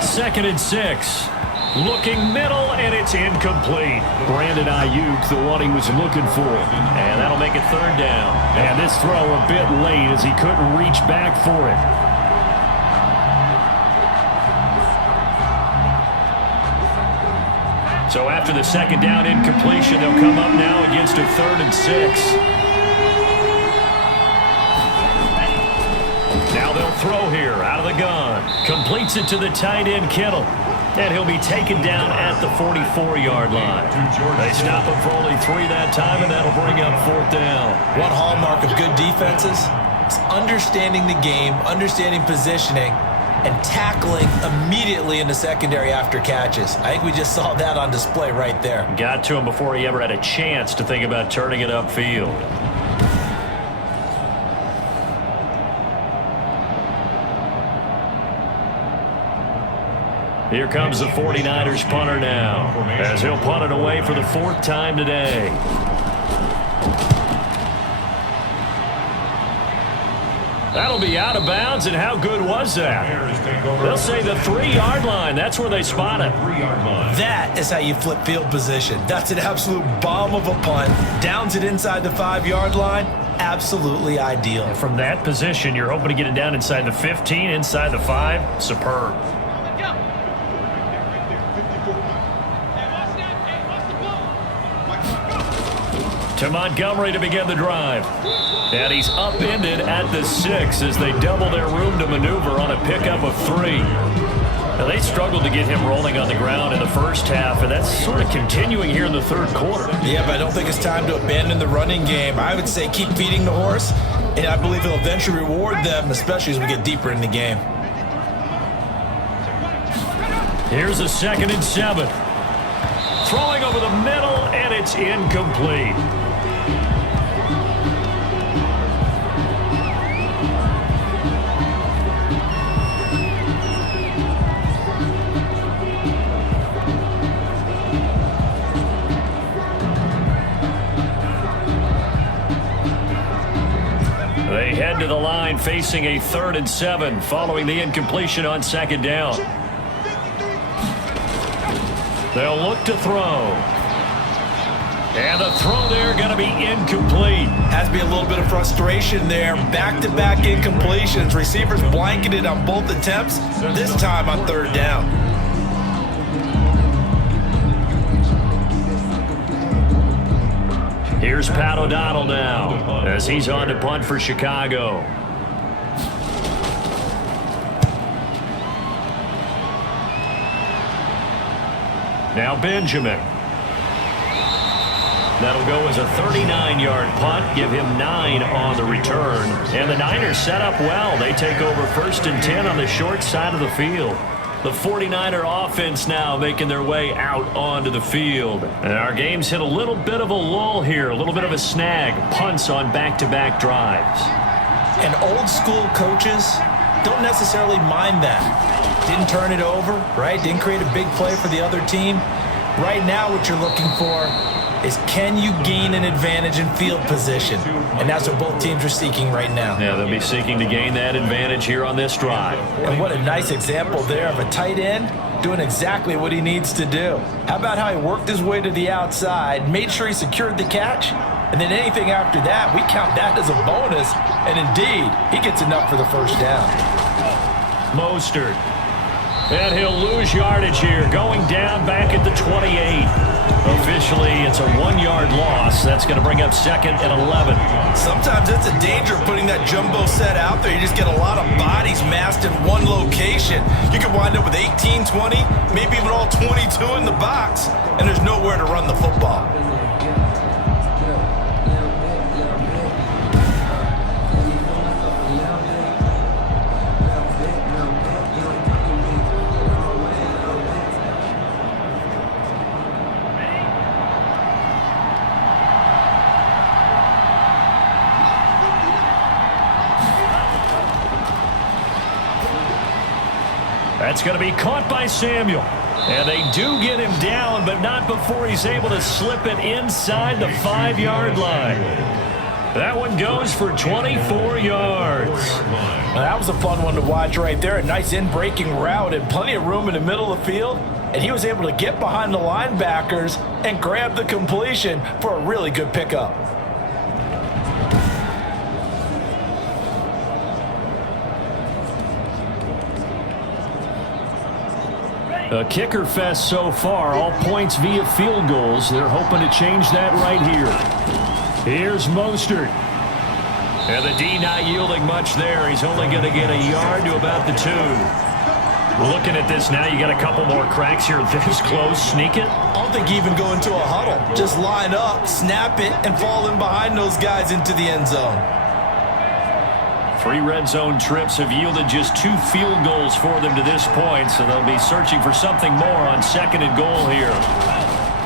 2nd and 6. Looking middle, and it's incomplete. Brandon Ayuk, the one he was looking for. And that'll make it 3rd down. And this throw a bit late as he couldn't reach back for it. So after the 2nd down incompletion, they'll come up now against a 3rd and 6. Now they'll throw here out of the gun. Completes it to the tight end, Kittle. And he'll be taken down at the 44-yard line. They stop him for only 3 that time, and that'll bring up 4th down. One hallmark of good defenses is understanding the game, understanding positioning, and tackling immediately in the secondary after catches. I think we just saw that on display right there. Got to him before he ever had a chance to think about turning it upfield. Here comes the 49ers punter now, as he'll punt it away for the 4th time today. That'll be out of bounds, and how good was that? They'll say the 3-yard line. That's where they spot it. That is how you flip field position. That's an absolute bomb of a punt. Downs it inside the 5-yard line. Absolutely ideal. From that position, you're hoping to get it down inside the 15, inside the 5. Superb. To Montgomery to begin the drive. And he's upended at the 6 as they double their room to maneuver on a pickup of 3. Now, they struggled to get him rolling on the ground in the first half, and that's sort of continuing here in the third quarter. Yeah, but I don't think it's time to abandon the running game. I would say keep feeding the horse, and I believe it'll eventually reward them, especially as we get deeper in the game. Here's a 2nd and 7. Throwing over the middle, and it's incomplete. They head to the line facing a 3rd and 7 following the incompletion on 2nd down. They'll look to throw. And the throw there going to be incomplete. Has to be a little bit of frustration there. Back-to-back incompletions. Receivers blanketed on both attempts, this time on 3rd down. Here's Pat O'Donnell now as he's on to punt for Chicago. Now Benjamin. That'll go as a 39-yard punt, give him 9 on the return. And the Niners set up well. They take over 1st and 10 on the short side of the field. The 49er offense now making their way out onto the field. And our game's hit a little bit of a lull here, a little bit of a snag. Punts on back-to-back drives. And old school coaches don't necessarily mind that. Didn't turn it over, right? Didn't create a big play for the other team. Right now what you're looking for is, can you gain an advantage in field position? And that's what both teams are seeking right now. Yeah, they'll be seeking to gain that advantage here on this drive. And what a nice example there of a tight end doing exactly what he needs to do. How about how he worked his way to the outside, made sure he secured the catch, and then anything after that, we count that as a bonus. And indeed, he gets enough for the 1st down. Mostert. And he'll lose yardage here, going down back at the 28. Officially, it's a 1-yard loss. That's going to bring up 2nd and 11. Sometimes it's a danger putting that jumbo set out there. You just get a lot of bodies massed in one location. You could wind up with 18, 20, maybe even all 22 in the box, and there's nowhere to run the football. That's going to be caught by Samuel. And they do get him down, but not before he's able to slip it inside the 5-yard line. That one goes for 24 yards. Well, that was a fun one to watch right there. A nice in-breaking route and plenty of room in the middle of the field. And he was able to get behind the linebackers and grab the completion for a really good pickup. A kicker fest so far, all points via field goals. They're hoping to change that right here. Here's Mostert. And the D not yielding much there. He's only going to get a yard to about the 2. Looking at this now, you got a couple more cracks here this close. Sneak it. I don't think you even go into a huddle. Just line up, snap it, and fall in behind those guys into the end zone. 3 red zone trips have yielded just 2 field goals for them to this point, so they'll be searching for something more on 2nd and goal here.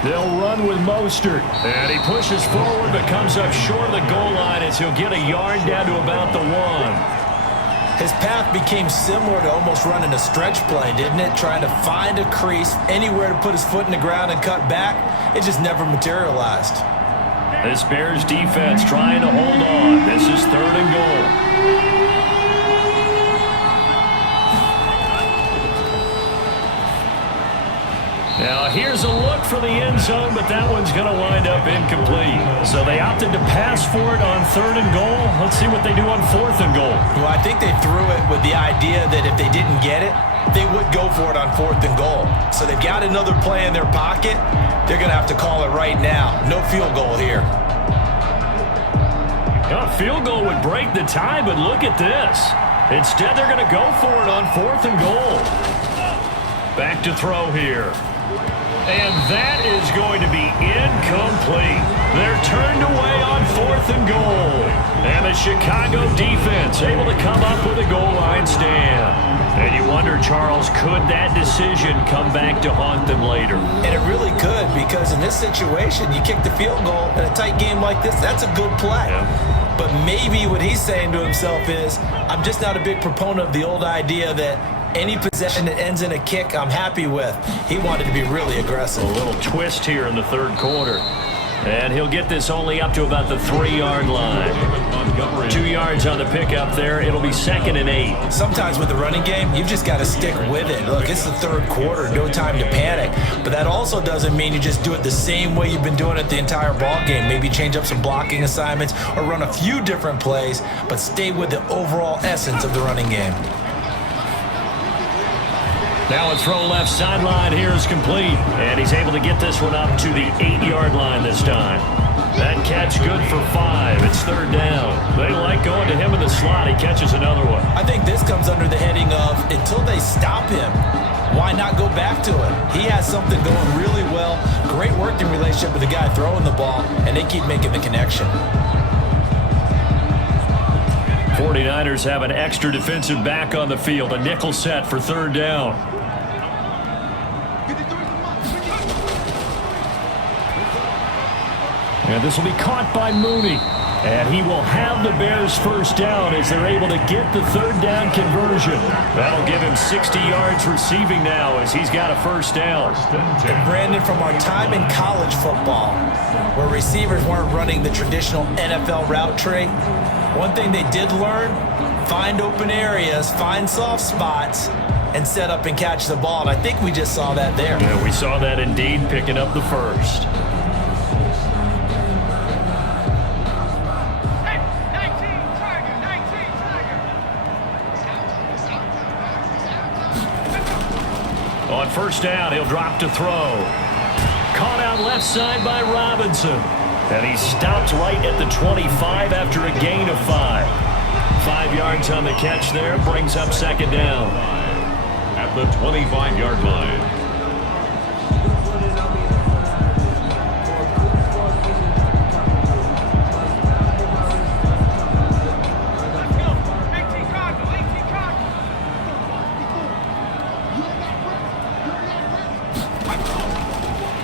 They'll run with Mostert, and he pushes forward but comes up short of the goal line as he'll get a yard down to about the 1. His path became similar to almost running a stretch play, didn't it? Trying to find a crease, anywhere to put his foot in the ground and cut back. It just never materialized. This Bears defense trying to hold on. This is 3rd and goal. Now here's a look for the end zone, but that one's going to wind up incomplete. So they opted to pass for it on 3rd and goal. Let's see what they do on 4th and goal. Well, I think they threw it with the idea that if they didn't get it, they would go for it on 4th and goal. So they've got another play in their pocket. They're going to have to call it right now. No field goal here. A field goal would break the tie, but look at this. Instead, they're going to go for it on 4th and goal. Back to throw here. And that is going to be incomplete. They're turned away on 4th and goal. And the Chicago defense able to come up with a goal line stand. And you wonder, Charles, could that decision come back to haunt them later? And it really could, because in this situation, you kick the field goal in a tight game like this, that's a good play. Yeah. But maybe what he's saying to himself is, I'm just not a big proponent of the old idea that any possession that ends in a kick I'm happy with. He wanted to be really aggressive. A little twist here in the third quarter. And he'll get this only up to about the 3-yard line. 2 yards on the pickup there. It'll be 2nd and 8. Sometimes with the running game, you've just got to stick with it. Look, it's the third quarter, no time to panic. But that also doesn't mean you just do it the same way you've been doing it the entire ball game. Maybe change up some blocking assignments or run a few different plays, but stay with the overall essence of the running game. Now a throw left sideline here is complete. And he's able to get this one up to the 8-yard line this time. That catch good for 5. It's 3rd down. They like going to him in the slot. He catches another one. I think this comes under the heading of, until they stop him, why not go back to it? He has something going really well. Great working relationship with the guy throwing the ball, and they keep making the connection. 49ers have an extra defensive back on the field. A nickel set for 3rd down. And this will be caught by Mooney. And he will have the Bears first down as they're able to get the 3rd down conversion. That'll give him 60 yards receiving now as he's got a first down. And Brandon, from our time in college football, where receivers weren't running the traditional NFL route tree, one thing they did learn, find open areas, find soft spots, and set up and catch the ball. And I think we just saw that there. Yeah, we saw that indeed, picking up the first. On first down, he'll drop to throw. Caught out left side by Robinson. And he stopped right at the 25 after a gain of 5. 5 yards on the catch there, brings up 2nd down. At the 25-yard line.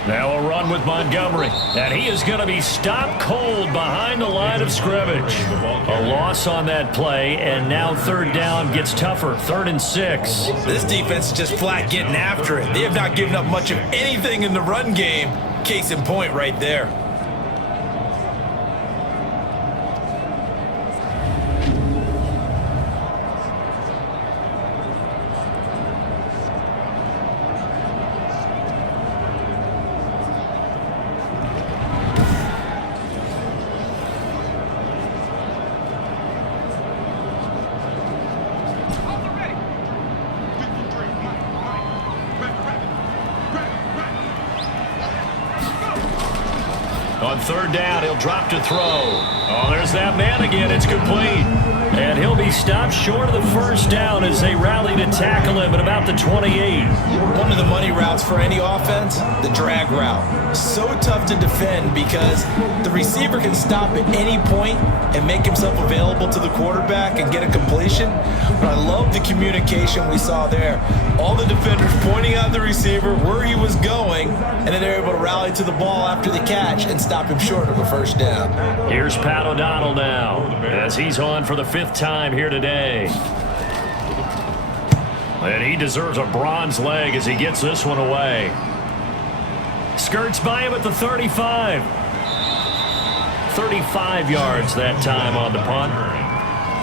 Now a run with Montgomery, and he is going to be stopped cold behind the line of scrimmage. A loss on that play, and now 3rd down gets tougher, 3rd and 6. This defense is just flat getting after it. They have not given up much of anything in the run game. Case in point right there. On 3rd down, he'll drop to throw. Oh, there's that man again. It's complete. And he'll be stopped short of the first down as they rally to tackle him at about the 28. One of the money routes for any offense, the drag route. So tough to defend because the receiver can stop at any point and make himself available to the quarterback and get a completion. But I love the communication we saw there. All the defenders pointing out the receiver where he was going, and then they're able to rally to the ball after the catch and stop him short of a first down. Here's Pat O'Donnell now as he's on for the 5th time here today. And he deserves a bronze leg as he gets this one away. Skirts by him at the 35. 35 yards that time on the punt.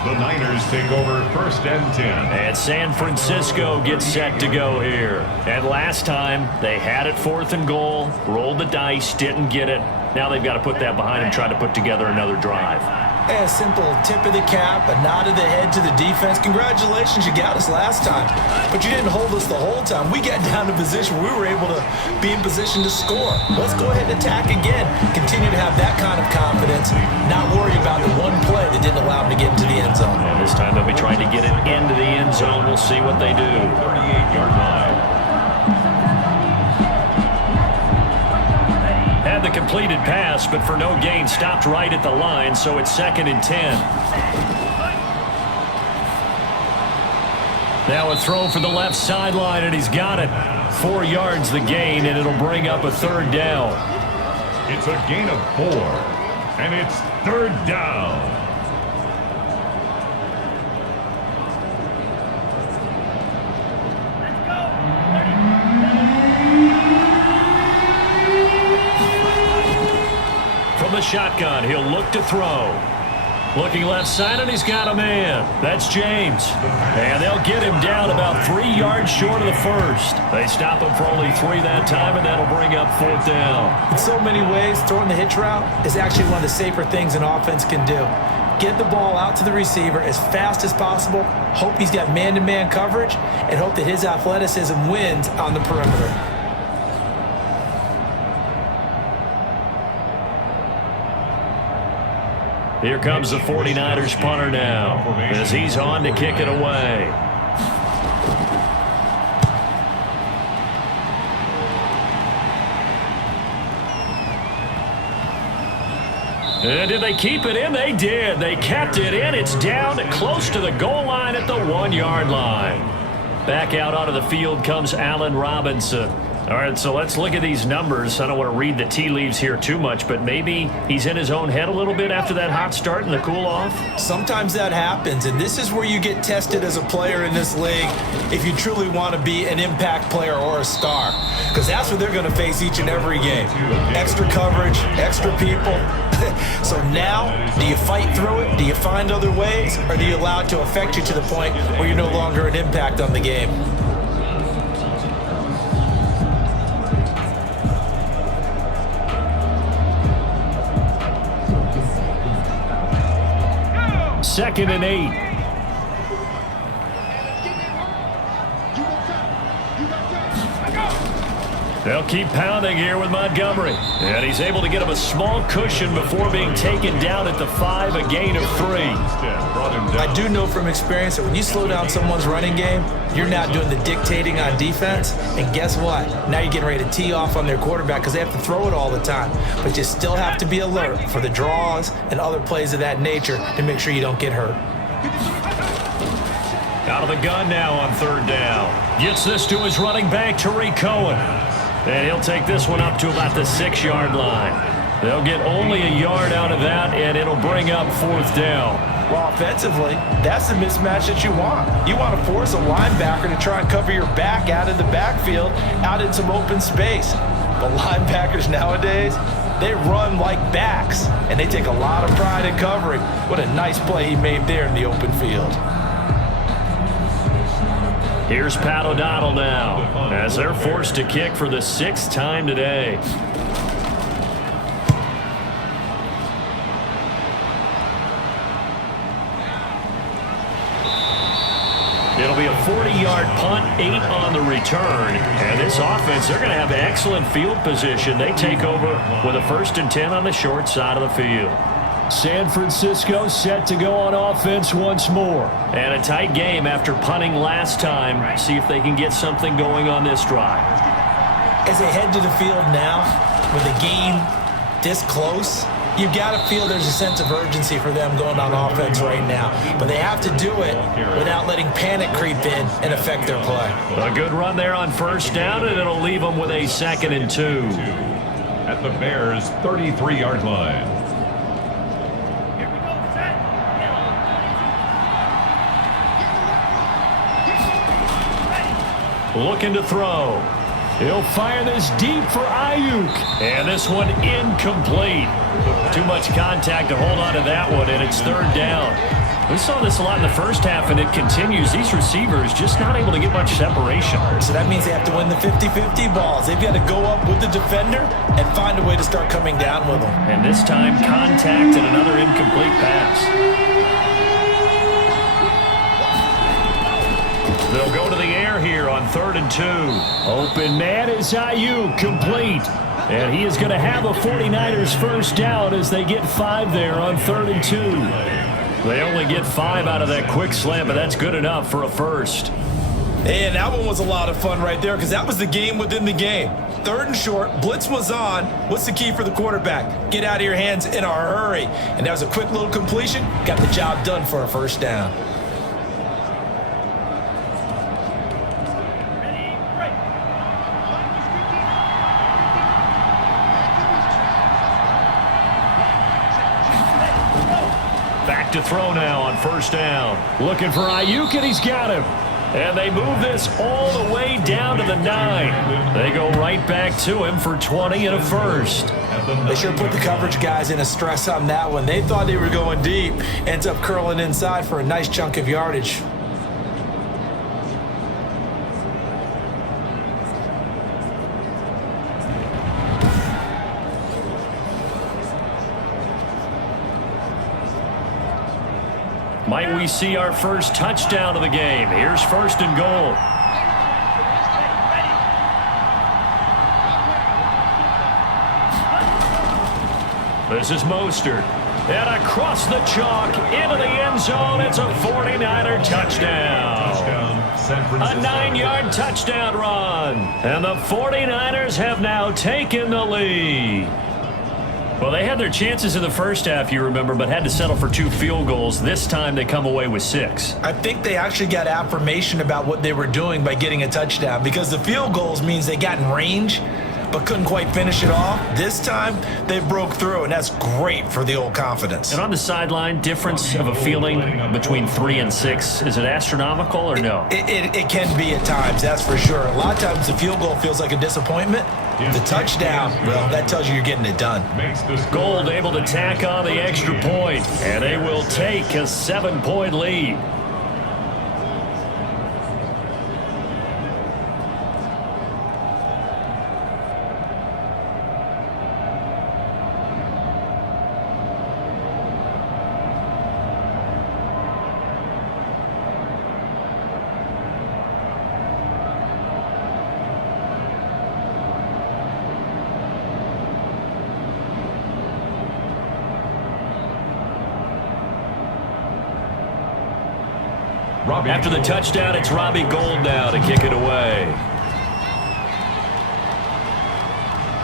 The Niners take over 1st and 10. And San Francisco gets set to go here. And last time, they had it 4th and goal, rolled the dice, didn't get it. Now they've got to put that behind and try to put together another drive. A simple tip of the cap, a nod of the head to the defense. Congratulations, you got us last time. But you didn't hold us the whole time. We got down to position where we were able to be in position to score. Let's go ahead and attack again. Continue to have that kind of confidence. Not worry about the one play that didn't allow them to get into the end zone. And this time they'll be trying to get it into the end zone. We'll see what they do. 38-yard line. Had the completed pass, but for no gain, stopped right at the line, so it's 2nd and 10. Now a throw for the left sideline, and he's got it. 4 yards the gain, and it'll bring up a 3rd down. It's a gain of 4, and it's 3rd down. From the shotgun, he'll look to throw. Looking left side, and he's got a man. That's James. And they'll get him down about 3 yards short of the first. They stop him for only 3 that time, and that'll bring up 4th down. In so many ways, throwing the hitch route is actually one of the safer things an offense can do. Get the ball out to the receiver as fast as possible, hope he's got man-to-man coverage, and hope that his athleticism wins on the perimeter. Here comes the 49ers punter now as he's on to kick it away. And did they keep it in? They did. They kept it in. It's down close to the goal line at the 1-yard line. Back out onto the field comes Allen Robinson. All right, so let's look at these numbers. I don't want to read the tea leaves here too much, but maybe he's in his own head a little bit after that hot start and the cool-off. Sometimes that happens, and this is where you get tested as a player in this league if you truly want to be an impact player or a star, because that's what they're going to face each and every game. Extra coverage, extra people. So now, do you fight through it? Do you find other ways? Or do you allow it to affect you to the point where you're no longer an impact on the game? Second and 8. They'll keep pounding here with Montgomery. And he's able to get him a small cushion before being taken down at the 5, a gain of 3. I do know from experience that when you slow down someone's running game, you're not doing the dictating on defense. And guess what? Now you're getting ready to tee off on their quarterback because they have to throw it all the time. But you still have to be alert for the draws and other plays of that nature to make sure you don't get hurt. Out of the gun now on 3rd down. Gets this to his running back, Trey Cohen. And he'll take this one up to about the 6-yard line. They'll get only a yard out of that, and it'll bring up 4th down. Well, offensively, that's the mismatch that you want. You want to force a linebacker to try and cover your back out of the backfield, out in some open space. But linebackers nowadays, they run like backs, and they take a lot of pride in covering. What a nice play he made there in the open field. Here's Pat O'Donnell now as they're forced to kick for the 6th time today. It'll be a 40-yard punt, 8 on the return. And this offense, they're going to have excellent field position. They take over with a 1st and 10 on the short side of the field. San Francisco set to go on offense once more. And a tight game after punting last time. See if they can get something going on this drive. As they head to the field now, with the game this close, you've got to feel there's a sense of urgency for them going on offense right now. But they have to do it without letting panic creep in and affect their play. A good run there on 1st down, and it'll leave them with a 2nd and 2. At the Bears' 33-yard line. Looking to throw. He'll fire this deep for Ayuk. And this one incomplete. Too much contact to hold on to that one, and it's 3rd down. We saw this a lot in the first half, and it continues. These receivers just not able to get much separation. So that means they have to win the 50-50 balls. They've got to go up with the defender and find a way to start coming down with them. And this time, contact and another incomplete pass. They'll go to the air here on 3rd and 2. Open man is Ayuk, complete. And he is going to have a 49ers 1st down as they get 5 there on 3rd and 2. They only get 5 out of that quick slant, but that's good enough for a 1st. And that one was a lot of fun right there because that was the game within the game. 3rd and short, blitz was on. What's the key for the quarterback? Get out of your hands in a hurry. And that was a quick little completion. Got the job done for a first down. Back to throw now on first down. Looking for Ayuk, and he's got him. And they move this all the way down to the 9. They go right back to him for 20 and a first. They sure put the coverage guys in a stress on that one. They thought they were going deep. Ends up curling inside for a nice chunk of yardage. Might we see our first touchdown of the game? Here's 1st and goal. This is Mostert. And across the chalk into the end zone. It's a 49er touchdown. A 9-yard touchdown run. And the 49ers have now taken the lead. Well, they had their chances in the first half, you remember, but had to settle for 2 field goals. This time they come away with 6. I think they actually got affirmation about what they were doing by getting a touchdown because the field goals means they got in range but couldn't quite finish it off. This time they broke through, and that's great for the old confidence. And on the sideline, difference of a feeling between 3 and 6, is it astronomical or no? It can be at times, that's for sure. A lot of times the field goal feels like a disappointment. The touchdown, well, that tells you you're getting it done. Gold able to tack on the extra point, and they will take a 7-point lead. After the touchdown, it's Robbie Gould now to kick it away.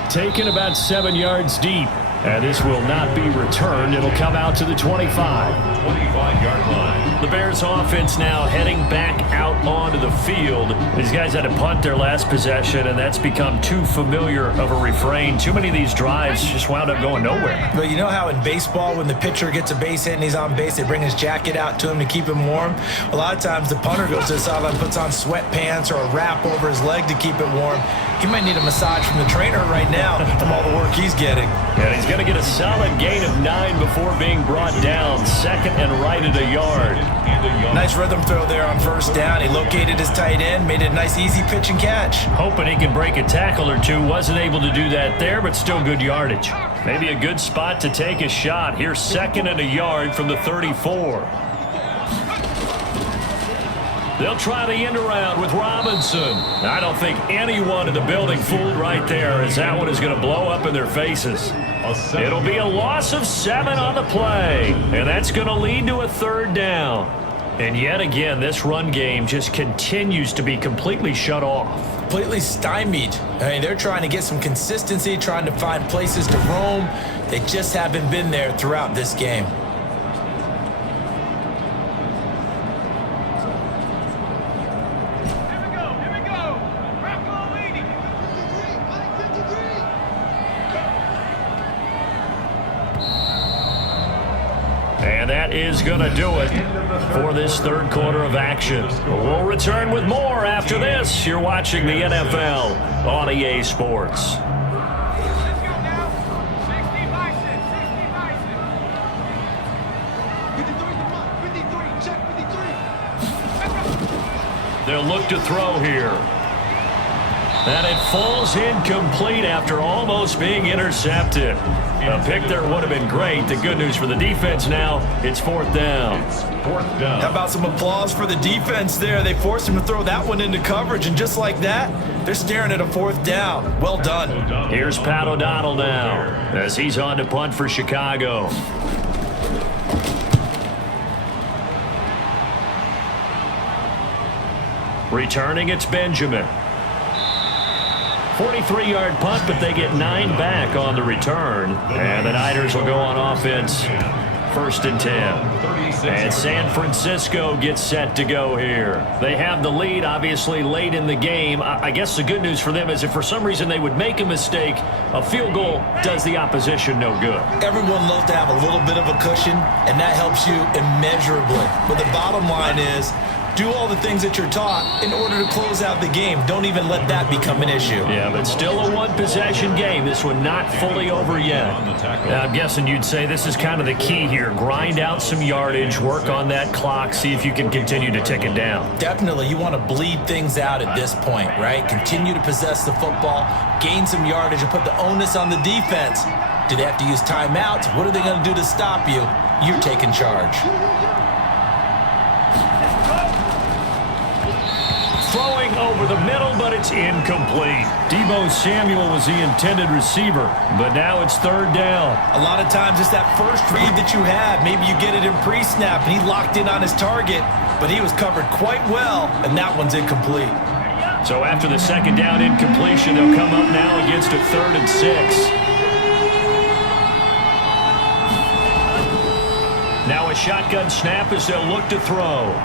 Taken about 7 yards deep. And this will not be returned. It'll come out to the 25. 25-yard line. The Bears offense now heading back out onto the field. These guys had to punt their last possession, and that's become too familiar of a refrain. Too many of these drives just wound up going nowhere. But you know how in baseball, when the pitcher gets a base hit and he's on base, they bring his jacket out to him to keep him warm? A lot of times the punter goes to the sideline, puts on sweatpants or a wrap over his leg to keep it warm. He might need a massage from the trainer right now from all the work he's getting. And he's going to get a solid gain of 9 before being brought down. 2nd and right at a yard. Nice rhythm throw there on first down. He located his tight end, made it a nice easy pitch and catch. Hoping he can break a tackle or two. Wasn't able to do that there, but still good yardage. Maybe a good spot to take a shot. Here's 2nd and a yard from the 34. They'll try the end around with Robinson. I don't think anyone in the building fooled right there, as that one is going to blow up in their faces. It'll be a loss of 7 on the play, and that's going to lead to a 3rd down. And yet again, this run game just continues to be completely shut off. Completely stymied. I mean, they're trying to get some consistency, trying to find places to roam. They just haven't been there throughout this game. And that is going to do it for this 3rd quarter of action. We'll return with more after this. You're watching the NFL on EA Sports. They'll look to throw here. And it falls incomplete after almost being intercepted. A pick there would have been great. The good news for the defense now, it's 4th down. How about some applause for the defense there? They forced him to throw that one into coverage, and just like that, they're staring at a 4th down. Well done. Here's Pat O'Donnell now as he's on to punt for Chicago. Returning, it's Benjamin. 43-yard punt, but they get 9 back on the return. And the Niners will go on offense. 1st and 10. And San Francisco gets set to go here. They have the lead, obviously, late in the game. I guess the good news for them is if for some reason they would make a mistake, a field goal does the opposition no good. Everyone loves to have a little bit of a cushion, and that helps you immeasurably. But the bottom line is, do all the things that you're taught in order to close out the game. Don't even let that become an issue. Yeah, but still a one-possession game. This one not fully over yet. Now, I'm guessing you'd say this is kind of the key here. Grind out some yardage, work on that clock, see if you can continue to tick it down. Definitely. You want to bleed things out at this point, right? Continue to possess the football, gain some yardage, and put the onus on the defense. Do they have to use timeouts? What are they going to do to stop you? You're taking charge. Throwing over the middle, but it's incomplete. Deebo Samuel was the intended receiver, but now it's 3rd down. A lot of times it's that first read that you have. Maybe you get it in pre-snap, and he locked in on his target, but he was covered quite well, and that one's incomplete. So after the 2nd down incompletion, they'll come up now against a 3rd and 6. Now a shotgun snap as they'll look to throw.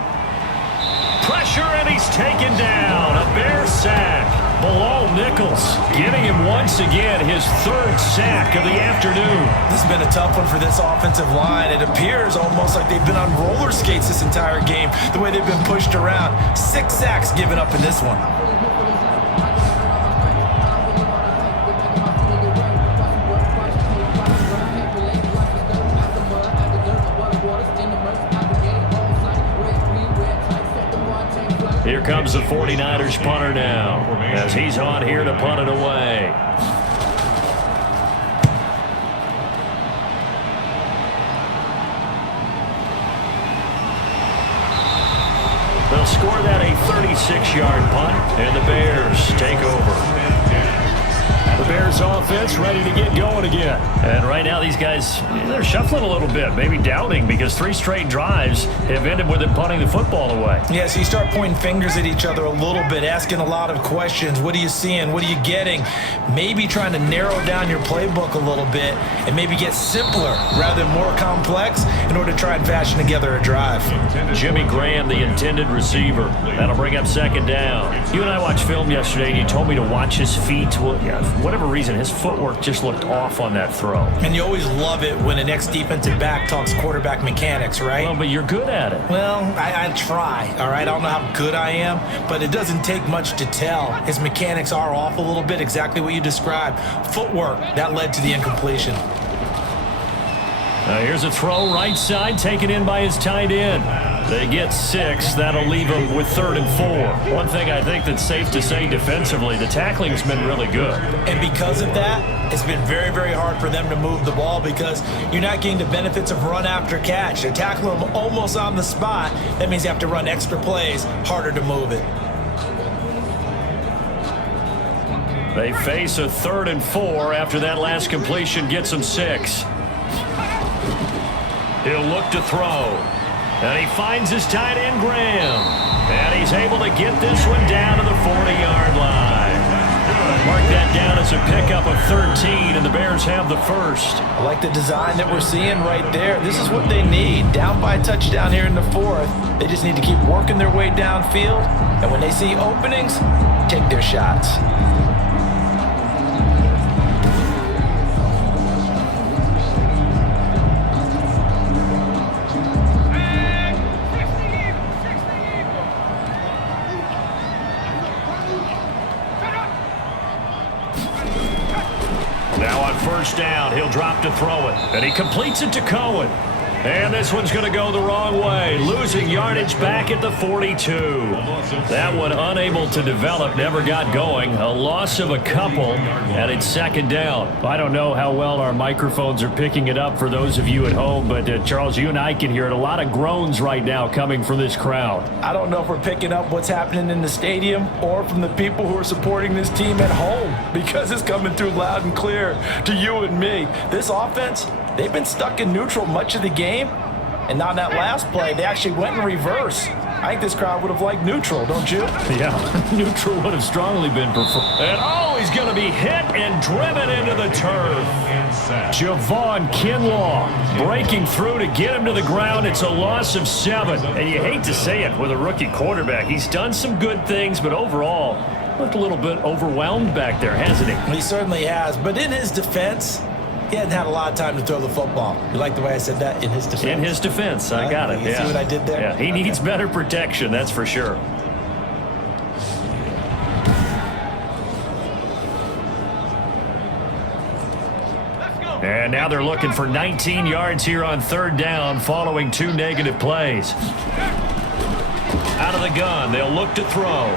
Pressure, and he's taken down. A Bear sack. Below Nichols getting him once again his 3rd sack of the afternoon. This has been a tough one for this offensive line. It appears almost like they've been on roller skates this entire game, the way they've been pushed around. 6 sacks given up in this one. Here comes the 49ers punter now, as he's on here to punt it away. They'll score that a 36-yard punt, and the Bears take over. The Bears offense ready to get going again. And right now these guys, they're shuffling a little bit, maybe doubting, because 3 straight drives have ended with them punting the football away. Yeah, so you start pointing fingers at each other a little bit, asking a lot of questions. What are you seeing? What are you getting? Maybe trying to narrow down your playbook a little bit and maybe get simpler rather than more complex in order to try and fashion together a drive. Jimmy Graham, the intended receiver. That'll bring up 2nd down. You and I watched film yesterday, and you told me to watch his feet. Well, yeah, for whatever reason, his footwork just looked off on that throw. And you always love it when an ex-defensive back talks quarterback mechanics, right? Well, but you're good at it. Well, I try, all right? I don't know how good I am, but it doesn't take much to tell. His mechanics are off a little bit, exactly what you described. Footwork, that led to the incompletion. Here's a throw right side, taken in by his tight end. They get 6. That'll leave them with 3rd and 4. One thing I think that's safe to say defensively, the tackling's been really good. And because of that, it's been very, very hard for them to move the ball because you're not getting the benefits of run after catch. They're tackling them almost on the spot. That means you have to run extra plays, harder to move it. They face a 3rd and 4 after that last completion gets them 6. He'll look to throw. And he finds his tight end, Graham. And he's able to get this one down to the 40-yard line. Mark that down as a pickup of 13, and the Bears have the 1st. I like the design that we're seeing right there. This is what they need. Down by a touchdown here in the 4th. They just need to keep working their way downfield. And when they see openings, take their shots. Down, he'll drop to throw it, and he completes it to Cohen. And this one's going to go the wrong way, losing yardage back at the 42. That one unable to develop, never got going. A loss of a couple, and it's 2nd down. I don't know how well our microphones are picking it up for those of you at home, but Charles, you and I can hear it. A lot of groans right now coming from this crowd. I don't know if we're picking up what's happening in the stadium or from the people who are supporting this team at home, because it's coming through loud and clear to you and me. This offense, they've been stuck in neutral much of the game, and on that last play, they actually went in reverse. I think this crowd would have liked neutral, don't you? Yeah, neutral would have strongly been preferred. And oh, he's going to be hit and driven into the turf. Javon Kinlaw breaking through to get him to the ground. It's a loss of 7. And you hate to say it with a rookie quarterback. He's done some good things, but overall, looked a little bit overwhelmed back there, hasn't he? He certainly has. But in his defense, he hadn't had a lot of time to throw the football. You like the way I said that? In his defense? In his defense. I got it. You see what I did there? Yeah, he needs better protection, that's for sure. And now they're looking for 19 yards here on 3rd down following 2 negative plays. Out of the gun, they'll look to throw.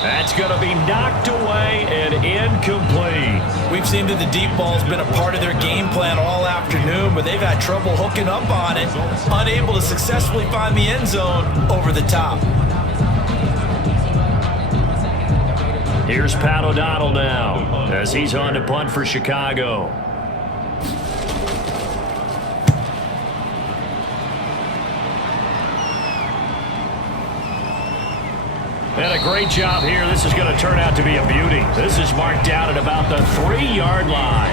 That's going to be knocked away and incomplete. We've seen that the deep ball's been a part of their game plan all afternoon, but they've had trouble hooking up on it, unable to successfully find the end zone over the top. Here's Pat O'Donnell now as he's on to punt for Chicago. And a great job here. This is going to turn out to be a beauty. This is marked out at about the 3-yard line.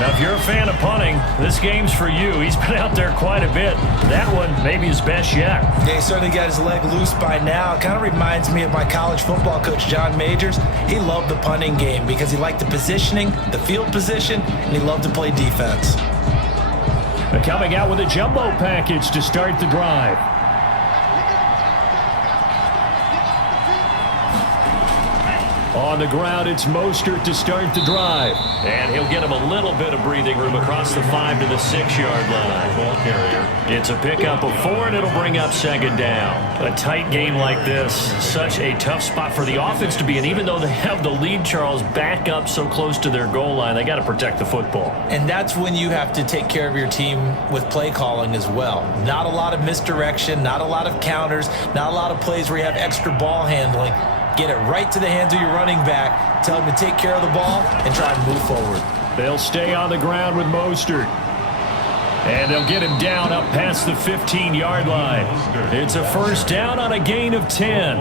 Now, if you're a fan of punting, this game's for you. He's been out there quite a bit. That one maybe his best yet. Yeah, he certainly got his leg loose by now. It kind of reminds me of my college football coach, John Majors. He loved the punting game because he liked the positioning, the field position, and he loved to play defense. But coming out with a jumbo package to start the drive. On the ground, it's Mostert to start the drive. And he'll get him a little bit of breathing room across the 5 to the 6-yard line. Ball carrier. It's a pickup of 4, and it'll bring up 2nd down. A tight game like this, such a tough spot for the offense to be in. Even though they have the lead, Charles, back up so close to their goal line, they got to protect the football. And that's when you have to take care of your team with play calling as well. Not a lot of misdirection, not a lot of counters, not a lot of plays where you have extra ball handling. Get it right to the hands of your running back. Tell him to take care of the ball and try and move forward. They'll stay on the ground with Mostert. And they'll get him down up past the 15-yard line. It's a 1st down on a gain of 10.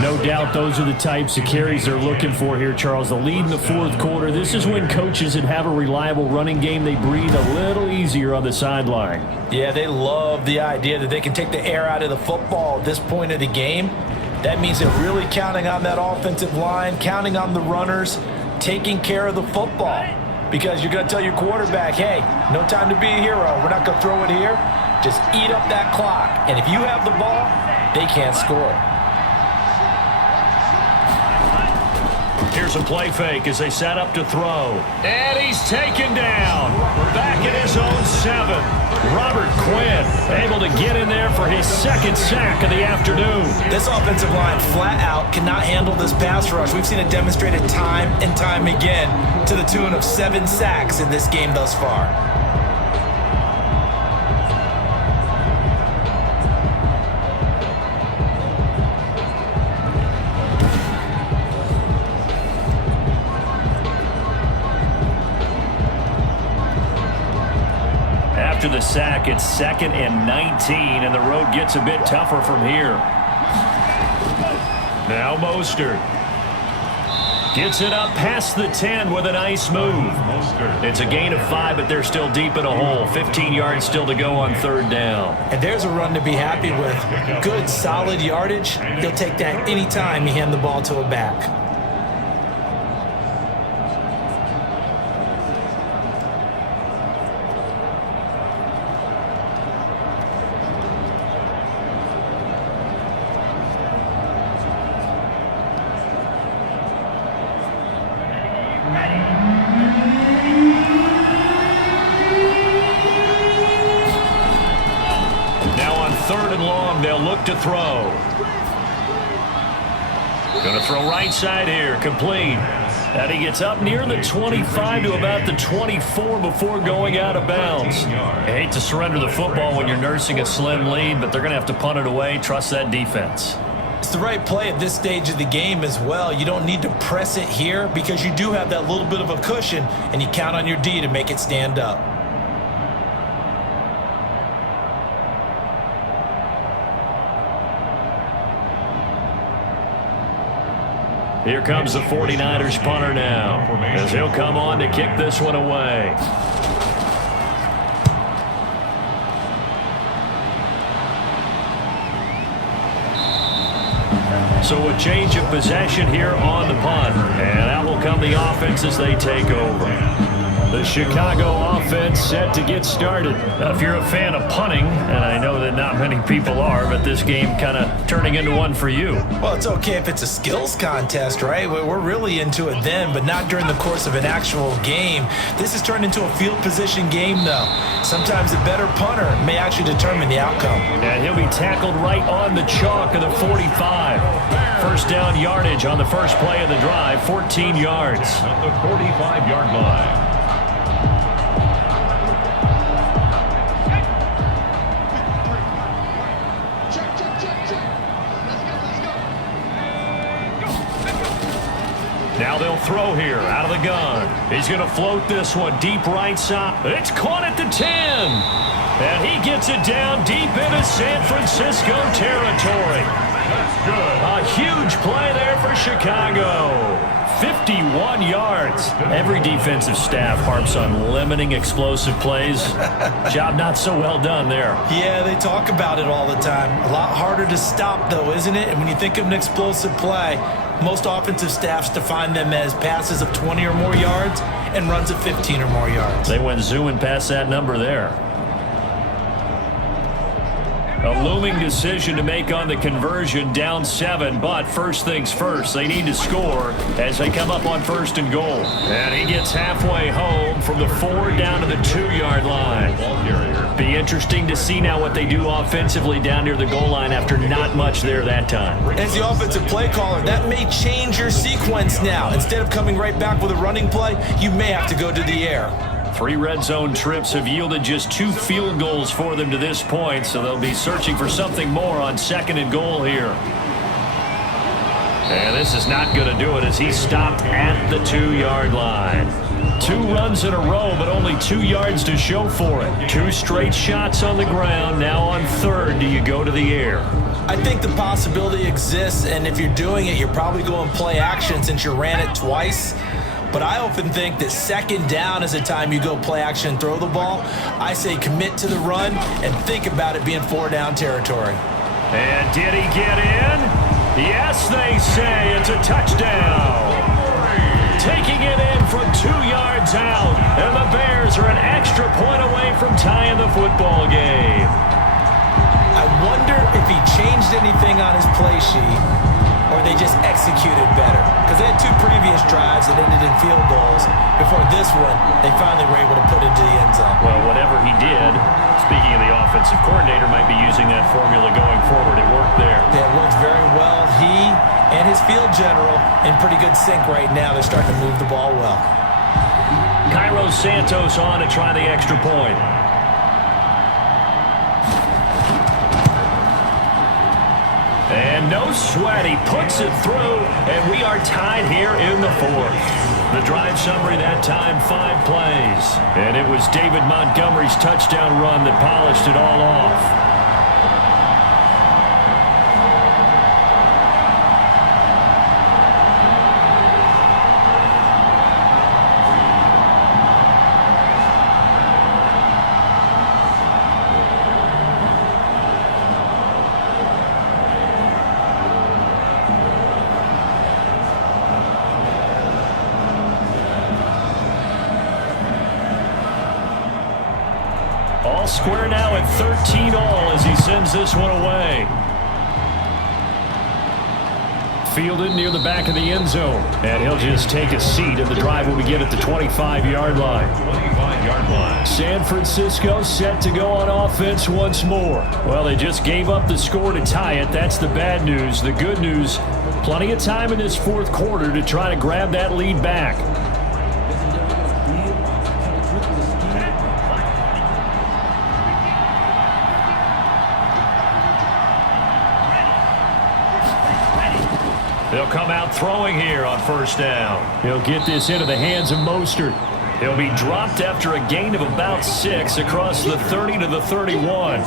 No doubt those are the types of carries they're looking for here, Charles. The lead in the 4th quarter. This is when coaches that have a reliable running game, they breathe a little easier on the sideline. Yeah, they love the idea that they can take the air out of the football at this point of the game. That means they're really counting on that offensive line, counting on the runners, taking care of the football. Because you're going to tell your quarterback, hey, no time to be a hero. We're not going to throw it here. Just eat up that clock. And if you have the ball, they can't score. Here's a play fake as they set up to throw. And he's taken down. Back at his own 7. Robert Quinn able to get in there for his 2nd sack of the afternoon. This offensive line flat out cannot handle this pass rush. We've seen it demonstrated time and time again to the tune of 7 sacks in this game thus far. After the sack, it's 2nd and 19, and the road gets a bit tougher from here. Now Mostert gets it up past the 10 with a nice move. It's a gain of 5, but they're still deep in a hole. 15 yards still to go on 3rd down. And there's a run to be happy with. Good, solid yardage. He'll take that anytime you hand the ball to a back. To throw. Going to throw right side here, complete. And he gets up near the 25 to about the 24 before going out of bounds. You hate to surrender the football when you're nursing a slim lead, but they're going to have to punt it away. Trust that defense. It's the right play at this stage of the game as well. You don't need to press it here because you do have that little bit of a cushion, and you count on your D to make it stand up. Here comes the 49ers punter now, as he'll come on to kick this one away. So a change of possession here on the punt, and out will come the offense as they take over. The Chicago offense set to get started. If you're a fan of punting, and I know that not many people are, but this game kind of turning into one for you. Well, it's okay if it's a skills contest, right? We're really into it then, but not during the course of an actual game. This has turned into a field position game, though. Sometimes the better punter may actually determine the outcome. And he'll be tackled right on the chalk of the 45. First down yardage on the first play of the drive, 14 yards. At the 45-yard line. Now they'll throw here out of the gun. He's going to float this one deep right side. It's caught at the 10. And he gets it down deep into San Francisco territory. That's good. A huge play there for Chicago. 51 yards. Every defensive staff harps on limiting explosive plays. Job not so well done there. Yeah, they talk about it all the time. A lot harder to stop, though, isn't it? And when you think of an explosive play, most offensive staffs define them as passes of 20 or more yards and runs of 15 or more yards. They went zooming past that number there. A looming decision to make on the conversion, down 7, but first things first, they need to score as they come up on 1st and goal. And he gets halfway home from the 4 down to the 2-yard line. Be interesting to see now what they do offensively down near the goal line after not much there that time. As the offensive play caller, that may change your sequence now. Instead of coming right back with a running play, you may have to go to the air. 3 red zone trips have yielded just 2 field goals for them to this point, so they'll be searching for something more on 2nd and goal here. And this is not going to do it as he's stopped at the 2-yard line. 2 runs in a row, but only 2 yards to show for it. 2 straight shots on the ground. Now on 3rd, do you go to the air? I think the possibility exists, and if you're doing it, you're probably going play action since you ran it twice. But I often think that 2nd down is the time you go play action and throw the ball. I say commit to the run and think about it being 4-down territory. And did he get in? Yes, they say it's a touchdown. Taking it in from 2 yards out. And the Bears are an extra point away from tying the football game. I wonder if he changed anything on his play sheet or they just executed better. Because they had 2 previous drives that ended in field goals. Before this one, they finally were able to put into the end zone. Well, whatever he did, speaking of the offensive coordinator, might be using that formula going forward. It worked there. Yeah, it worked very well. He and his field general in pretty good sync right now. They're starting to move the ball well. Cairo Santos on to try the extra point. And no sweat, he puts it through, and we are tied here in the 4th. The drive summary that time, 5 plays. And it was David Montgomery's touchdown run that polished it all off. All square now at 13 all as he sends this one away. Fielded near the back of the end zone. And he'll just take a seat, and the drive will begin at the 25-yard line. 25-yard line. San Francisco set to go on offense once more. Well, they just gave up the score to tie it. That's the bad news. The good news, plenty of time in this 4th quarter to try to grab that lead back. They'll come out throwing here on 1st down. He'll get this into the hands of Mostert. He'll be dropped after a gain of about 6 across the 30 to the 31.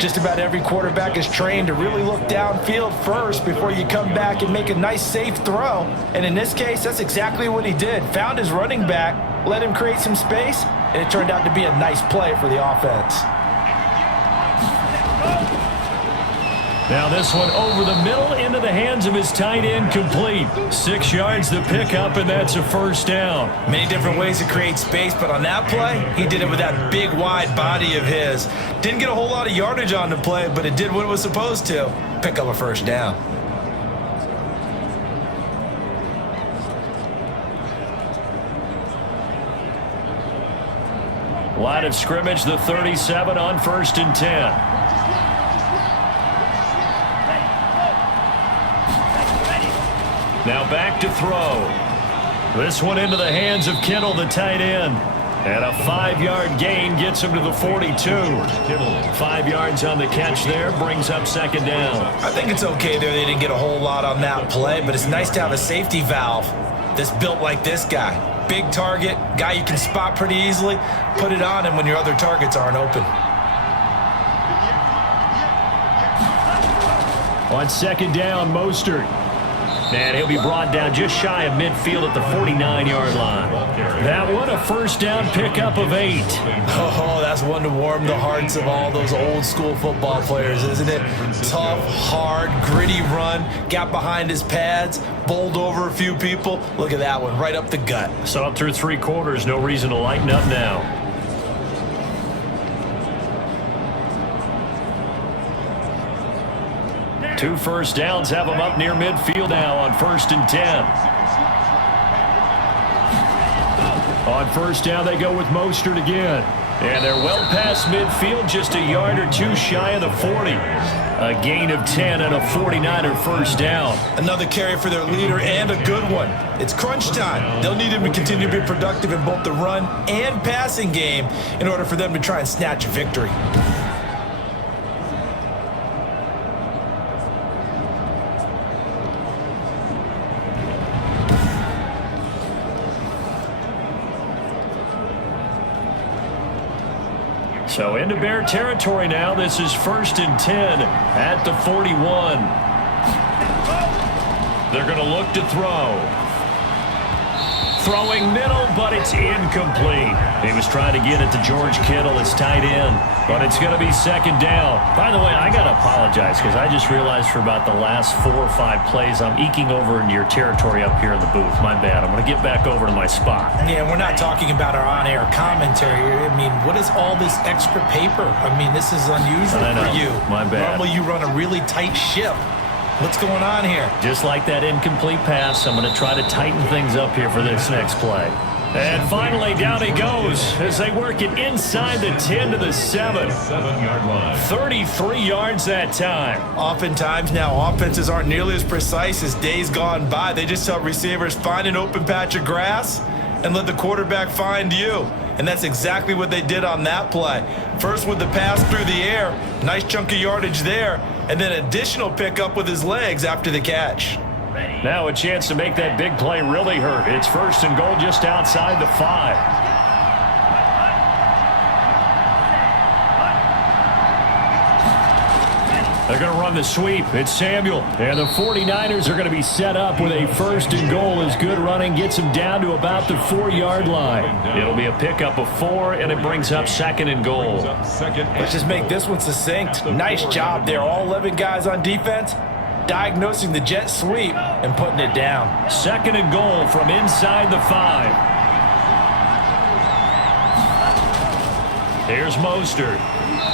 Just about every quarterback is trained to really look downfield first before you come back and make a nice safe throw. And in this case, that's exactly what he did. Found his running back, let him create some space, and it turned out to be a nice play for the offense. Now this one over the middle into the hands of his tight end, complete. 6 yards the pickup, and that's a first down. Many different ways to create space, but on that play, he did it with that big, wide body of his. Didn't get a whole lot of yardage on the play, but it did what it was supposed to. Pick up a first down. Line of scrimmage, the 37 on 1st and 10. Now back to throw. This one into the hands of Kittle, the tight end. And a 5-yard gain gets him to the 42. 5 yards on the catch there, brings up second down. I think it's okay there. They didn't get a whole lot on that play, but it's nice to have a safety valve that's built like this guy. Big target, guy you can spot pretty easily. Put it on him when your other targets aren't open. On second down, Mostert. And he'll be brought down just shy of midfield at the 49-yard line. That one, a first down pickup of 8. Oh, that's one to warm the hearts of all those old school football players, isn't it? Tough, hard, gritty run, got behind his pads, bowled over a few people. Look at that one, right up the gut. Saw it through 3 quarters, no reason to lighten up now. 2 first downs have them up near midfield now on 1st and 10. On first down, they go with Mostert again. And they're well past midfield, just a yard or 2 shy of the 40. A gain of 10 and a 49er first down. Another carry for their leader and a good one. It's crunch time. They'll need him to continue to be productive in both the run and passing game in order for them to try and snatch a victory. So into Bear territory now. This is 1st and 10 at the 41. They're going to look to throw. Throwing middle, but it's incomplete. He was trying to get it to George Kittle, his tight end, but it's going to be second down. By the way, I got to apologize because I just realized for about the last 4 or 5 plays, I'm eking over into your territory up here in the booth. My bad. I'm going to get back over to my spot. Yeah, we're not talking about our on-air commentary. I mean, what is all this extra paper? I mean, this is unusual for you. My bad. Normally you run a really tight ship. What's going on here? Just like that incomplete pass, I'm going to try to tighten things up here for this next play. And finally, down he goes as they work it inside the 10 to the 7. 7-yard line. 33 yards that time. Oftentimes now, offenses aren't nearly as precise as days gone by. They just tell receivers, find an open patch of grass and let the quarterback find you. And that's exactly what they did on that play. First with the pass through the air, nice chunk of yardage there, and then additional pickup with his legs after the catch. Now a chance to make that big play really hurt. It's 1st and goal just outside the 5. They're going to run the sweep. It's Samuel. And the 49ers are going to be set up with a 1st and goal as good running gets them down to about the 4-yard line. It'll be a pickup of 4, and it brings up 2nd and goal. Let's just make this one succinct. Nice job there. All 11 guys on defense diagnosing the jet sweep and putting it down. 2nd and goal from inside the 5. Here's Mostert.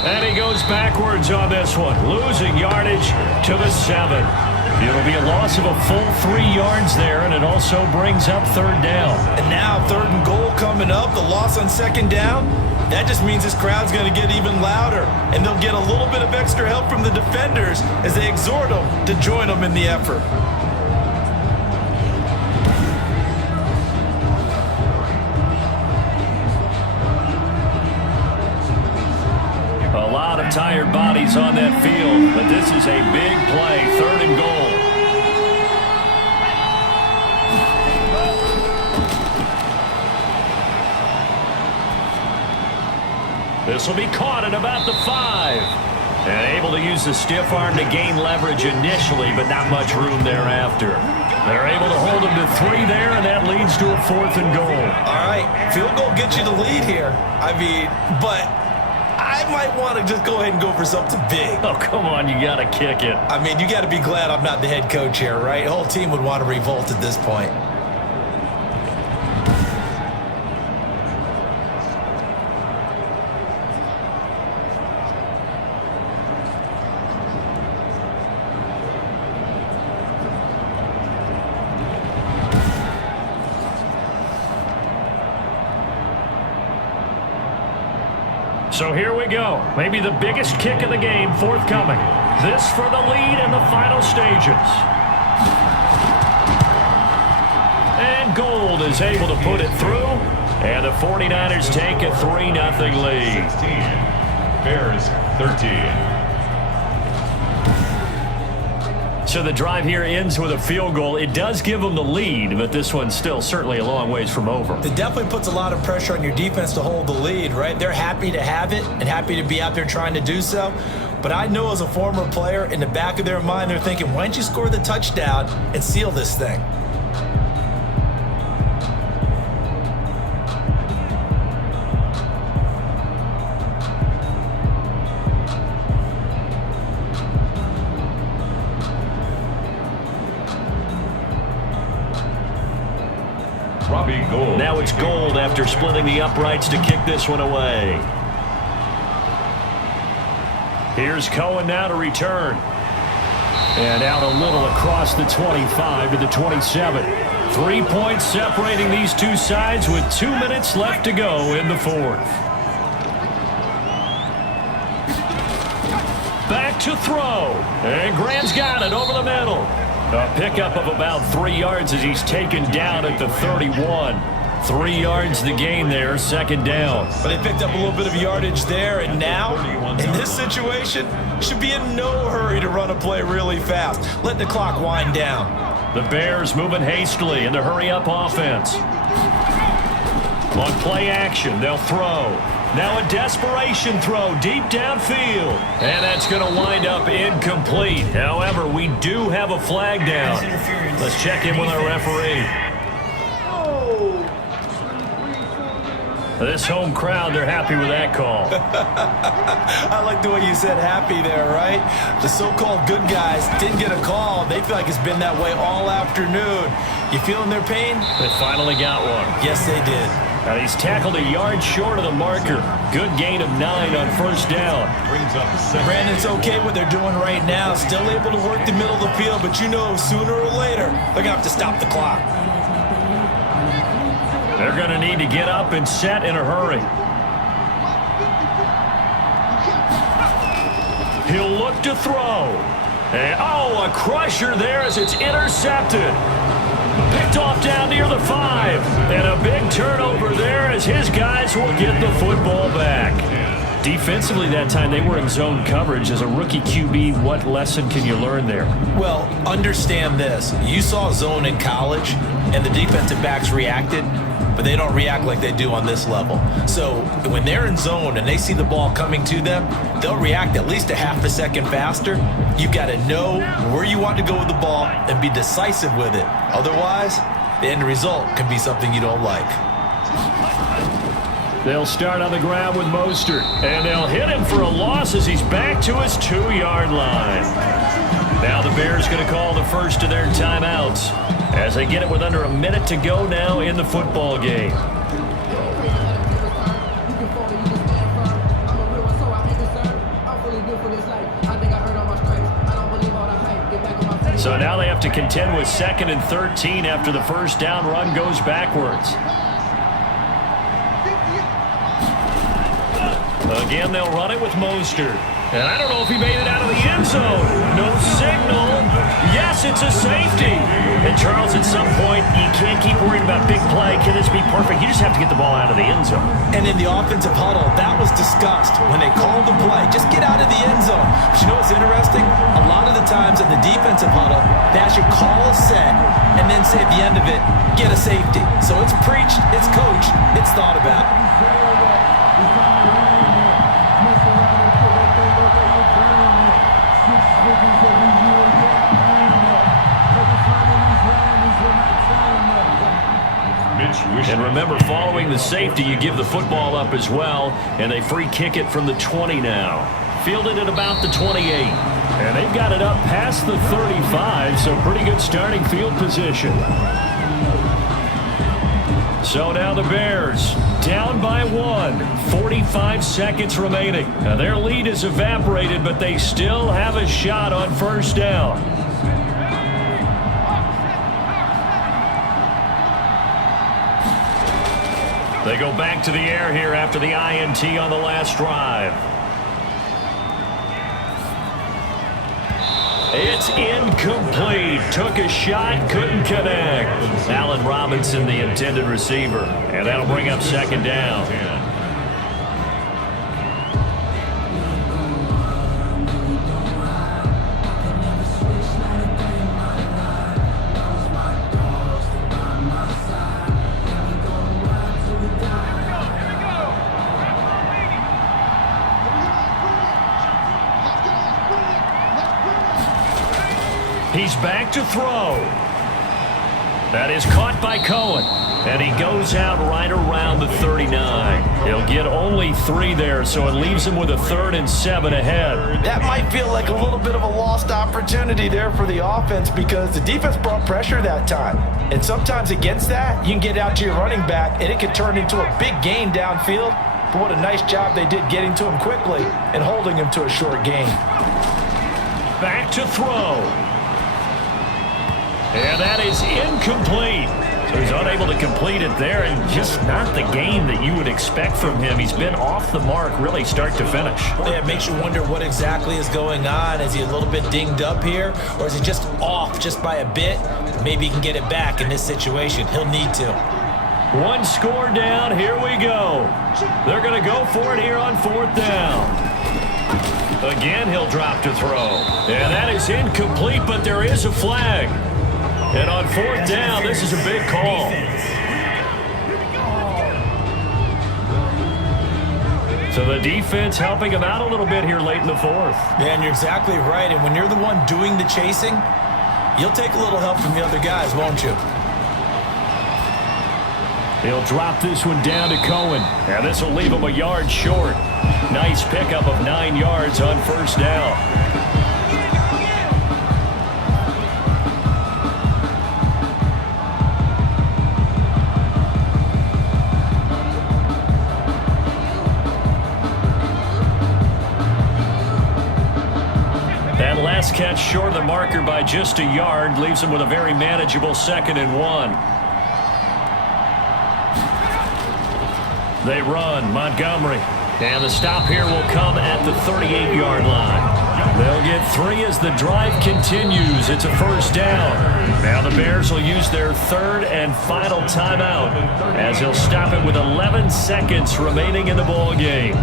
And he goes backwards on this one, losing yardage to the 7. It'll be a loss of a full 3 yards there, and it also brings up 3rd down. And now 3rd and goal coming up, the loss on 2nd down. That just means this crowd's going to get even louder, and they'll get a little bit of extra help from the defenders as they exhort them to join them in the effort. A lot of tired bodies on that field, but this is a big play, 3rd and goal. This will be caught at about the 5. And able to use the stiff arm to gain leverage initially, but not much room thereafter. They're able to hold him to 3 there, and that leads to a 4th and goal. All right, field goal gets you the lead here. I mean, but I might want to just go ahead and go for something big. Oh, come on, you got to kick it. I mean, you got to be glad I'm not the head coach here, right? The whole team would want to revolt at this point. So here we go. Maybe the biggest kick of the game forthcoming. This for the lead in the final stages. And Gold is able to put it through. And the 49ers take a 3-0 lead. 16. Bears 13. So the drive here ends with a field goal. It does give them the lead, but this one's still certainly a long ways from over. It definitely puts a lot of pressure on your defense to hold the lead, right? They're happy to have it and happy to be out there trying to do so. But I know as a former player, in the back of their mind, they're thinking, why don't you score the touchdown and seal this thing? Now it's Gold after splitting the uprights to kick this one away. Here's Cohen now to return. And out a little across the 25 to the 27. 3 points separating these two sides with 2 minutes left to go in the 4th. Back to throw. And Graham's got it over the middle. A pickup of about 3 yards as he's taken down at the 31. 3 yards the gain there, 2nd down. But they picked up a little bit of yardage there, and now, in this situation, should be in no hurry to run a play really fast. Let the clock wind down. The Bears moving hastily in the hurry-up offense. On play action, they'll throw. Now a desperation throw deep downfield. And that's going to wind up incomplete. However, we do have a flag down. Let's check in with our referee. This home crowd, they're happy with that call. I like the way you said happy there, right? The so-called good guys didn't get a call. They feel like it's been that way all afternoon. You feeling their pain? They finally got one. Yes, they did. Now he's tackled a yard short of the marker. Good gain of 9 on 1st down. Brings up the Brandon, it's okay what they're doing right now. Still able to work the middle of the field, but you know sooner or later they're going to have to stop the clock. They're going to need to get up and set in a hurry. He'll look to throw. And, oh, a crusher there as it's intercepted. Picked off down near the 5. And a big turnover there as his guys will get the football back. Defensively that time, they were in zone coverage. As a rookie QB, what lesson can you learn there? Well, understand this. You saw zone in college, and the defensive backs reacted, but they don't react like they do on this level. So when they're in zone and they see the ball coming to them, they'll react at least a half a second faster. You've got to know where you want to go with the ball and be decisive with it. Otherwise, the end result can be something you don't like. They'll start on the ground with Mostert, and they'll hit him for a loss as he's back to his 2-yard line. Now the Bears going to call the first of their timeouts as they get it with under a minute to go now in the football game. So now they have to contend with 2nd and 13 after the first down run goes backwards. Again, they'll run it with Mostert. And I don't know if he made it out of the end zone. No signal. Yes, it's a safety. And Charles, at some point, you can't keep worrying about big play. Can this be perfect? You just have to get the ball out of the end zone. And in the offensive huddle, that was discussed when they called the play. Just get out of the end zone. But you know what's interesting? A lot of the times in the defensive huddle, they actually call a set and then say at the end of it, get a safety. So it's preached, it's coached, it's thought about. And remember, following the safety, you give the football up as well, and they free kick it from the 20 now. Fielded at about the 28. And they've got it up past the 35, so pretty good starting field position. So now the Bears down by 1, 45 seconds remaining. Now their lead is evaporated, but they still have a shot on first down. They go back to the air here after the INT on the last drive. It's incomplete. Took a shot, couldn't connect. Allen Robinson, the intended receiver. And that'll bring up second down. He's back to throw. That is caught by Cohen. And he goes out right around the 39. He'll get only 3 there, so it leaves him with a 3rd and 7 ahead. That might feel like a little bit of a lost opportunity there for the offense because the defense brought pressure that time. And sometimes against that, you can get out to your running back, and it can turn into a big gain downfield. But what a nice job they did getting to him quickly and holding him to a short gain. Back to throw. And that is incomplete. So he's unable to complete it there, and just not the game that you would expect from him. He's been off the mark really start to finish. Yeah, it makes you wonder what exactly is going on. Is he a little bit dinged up here, or is he just off just by a bit? Maybe he can get it back in this situation. He'll need to. 1 score down. Here we go. They're going to go for it here on 4th down. Again, he'll drop to throw. And that is incomplete, but there is a flag. And on 4th down, this is a big call. So the defense helping him out a little bit here late in the 4th. Yeah, and you're exactly right. And when you're the one doing the chasing, you'll take a little help from the other guys, won't you? He'll drop this one down to Cohen. And this will leave him a yard short. Nice pickup of 9 yards on 1st down. Last catch short of the marker by just a yard leaves him with a very manageable 2nd and 1. They run Montgomery, and the stop here will come at the 38-yard line. They'll get 3 as the drive continues. It's a 1st down. Now the Bears will use their 3rd and final timeout as he'll stop it with 11 seconds remaining in the ball game.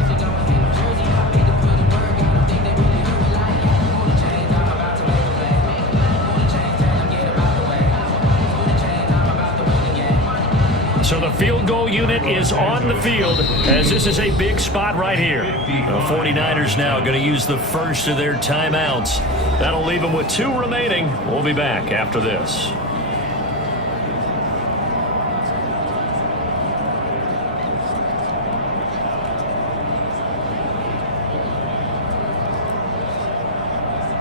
So the field goal unit is on the field as this is a big spot right here. The 49ers now going to use the first of their timeouts. That'll leave them with 2 remaining. We'll be back after this.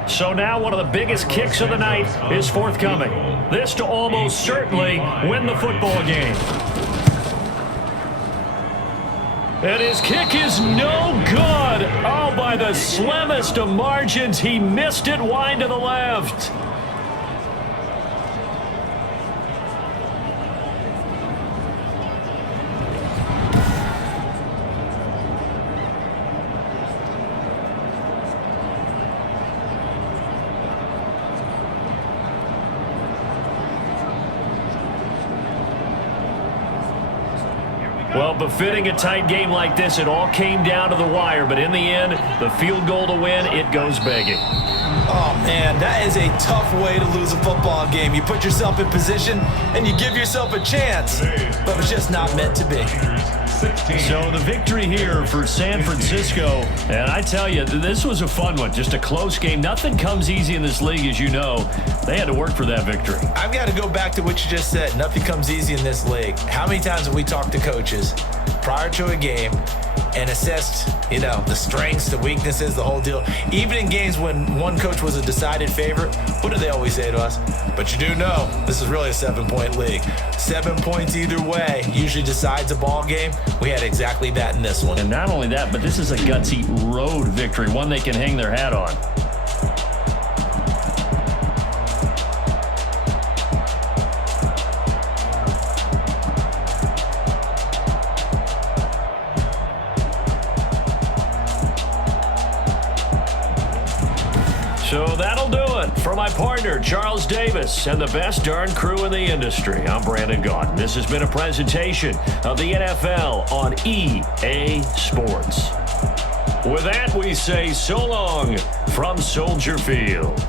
So now one of the biggest kicks of the night is forthcoming. This to almost certainly win the football game. And his kick is no good. Oh, by the slimmest of margins, he missed it wide to the left. Well, befitting a tight game like this, it all came down to the wire. But in the end, the field goal to win, it goes begging. Oh, man, that is a tough way to lose a football game. You put yourself in position, and you give yourself a chance. But it's just not meant to be. 16. So the victory here for San Francisco, and I tell you, this was a fun one, just a close game. Nothing comes easy in this league, as you know. They had to work for that victory. I've got to go back to what you just said. Nothing comes easy in this league. How many times have we talked to coaches prior to a game and assessed, the strengths, the weaknesses, the whole deal? Even in games when one coach was a decided favorite, what do they always say to us? But you do know this is really a 7-point league. 7 points either way usually decides a ball game. We had exactly that in this one. And not only that, but this is a gutsy road victory, one they can hang their hat on. So that'll do it for my partner, Charles Davis, and the best darn crew in the industry. I'm Brandon Gaudin. This has been a presentation of the NFL on EA Sports. With that, we say so long from Soldier Field.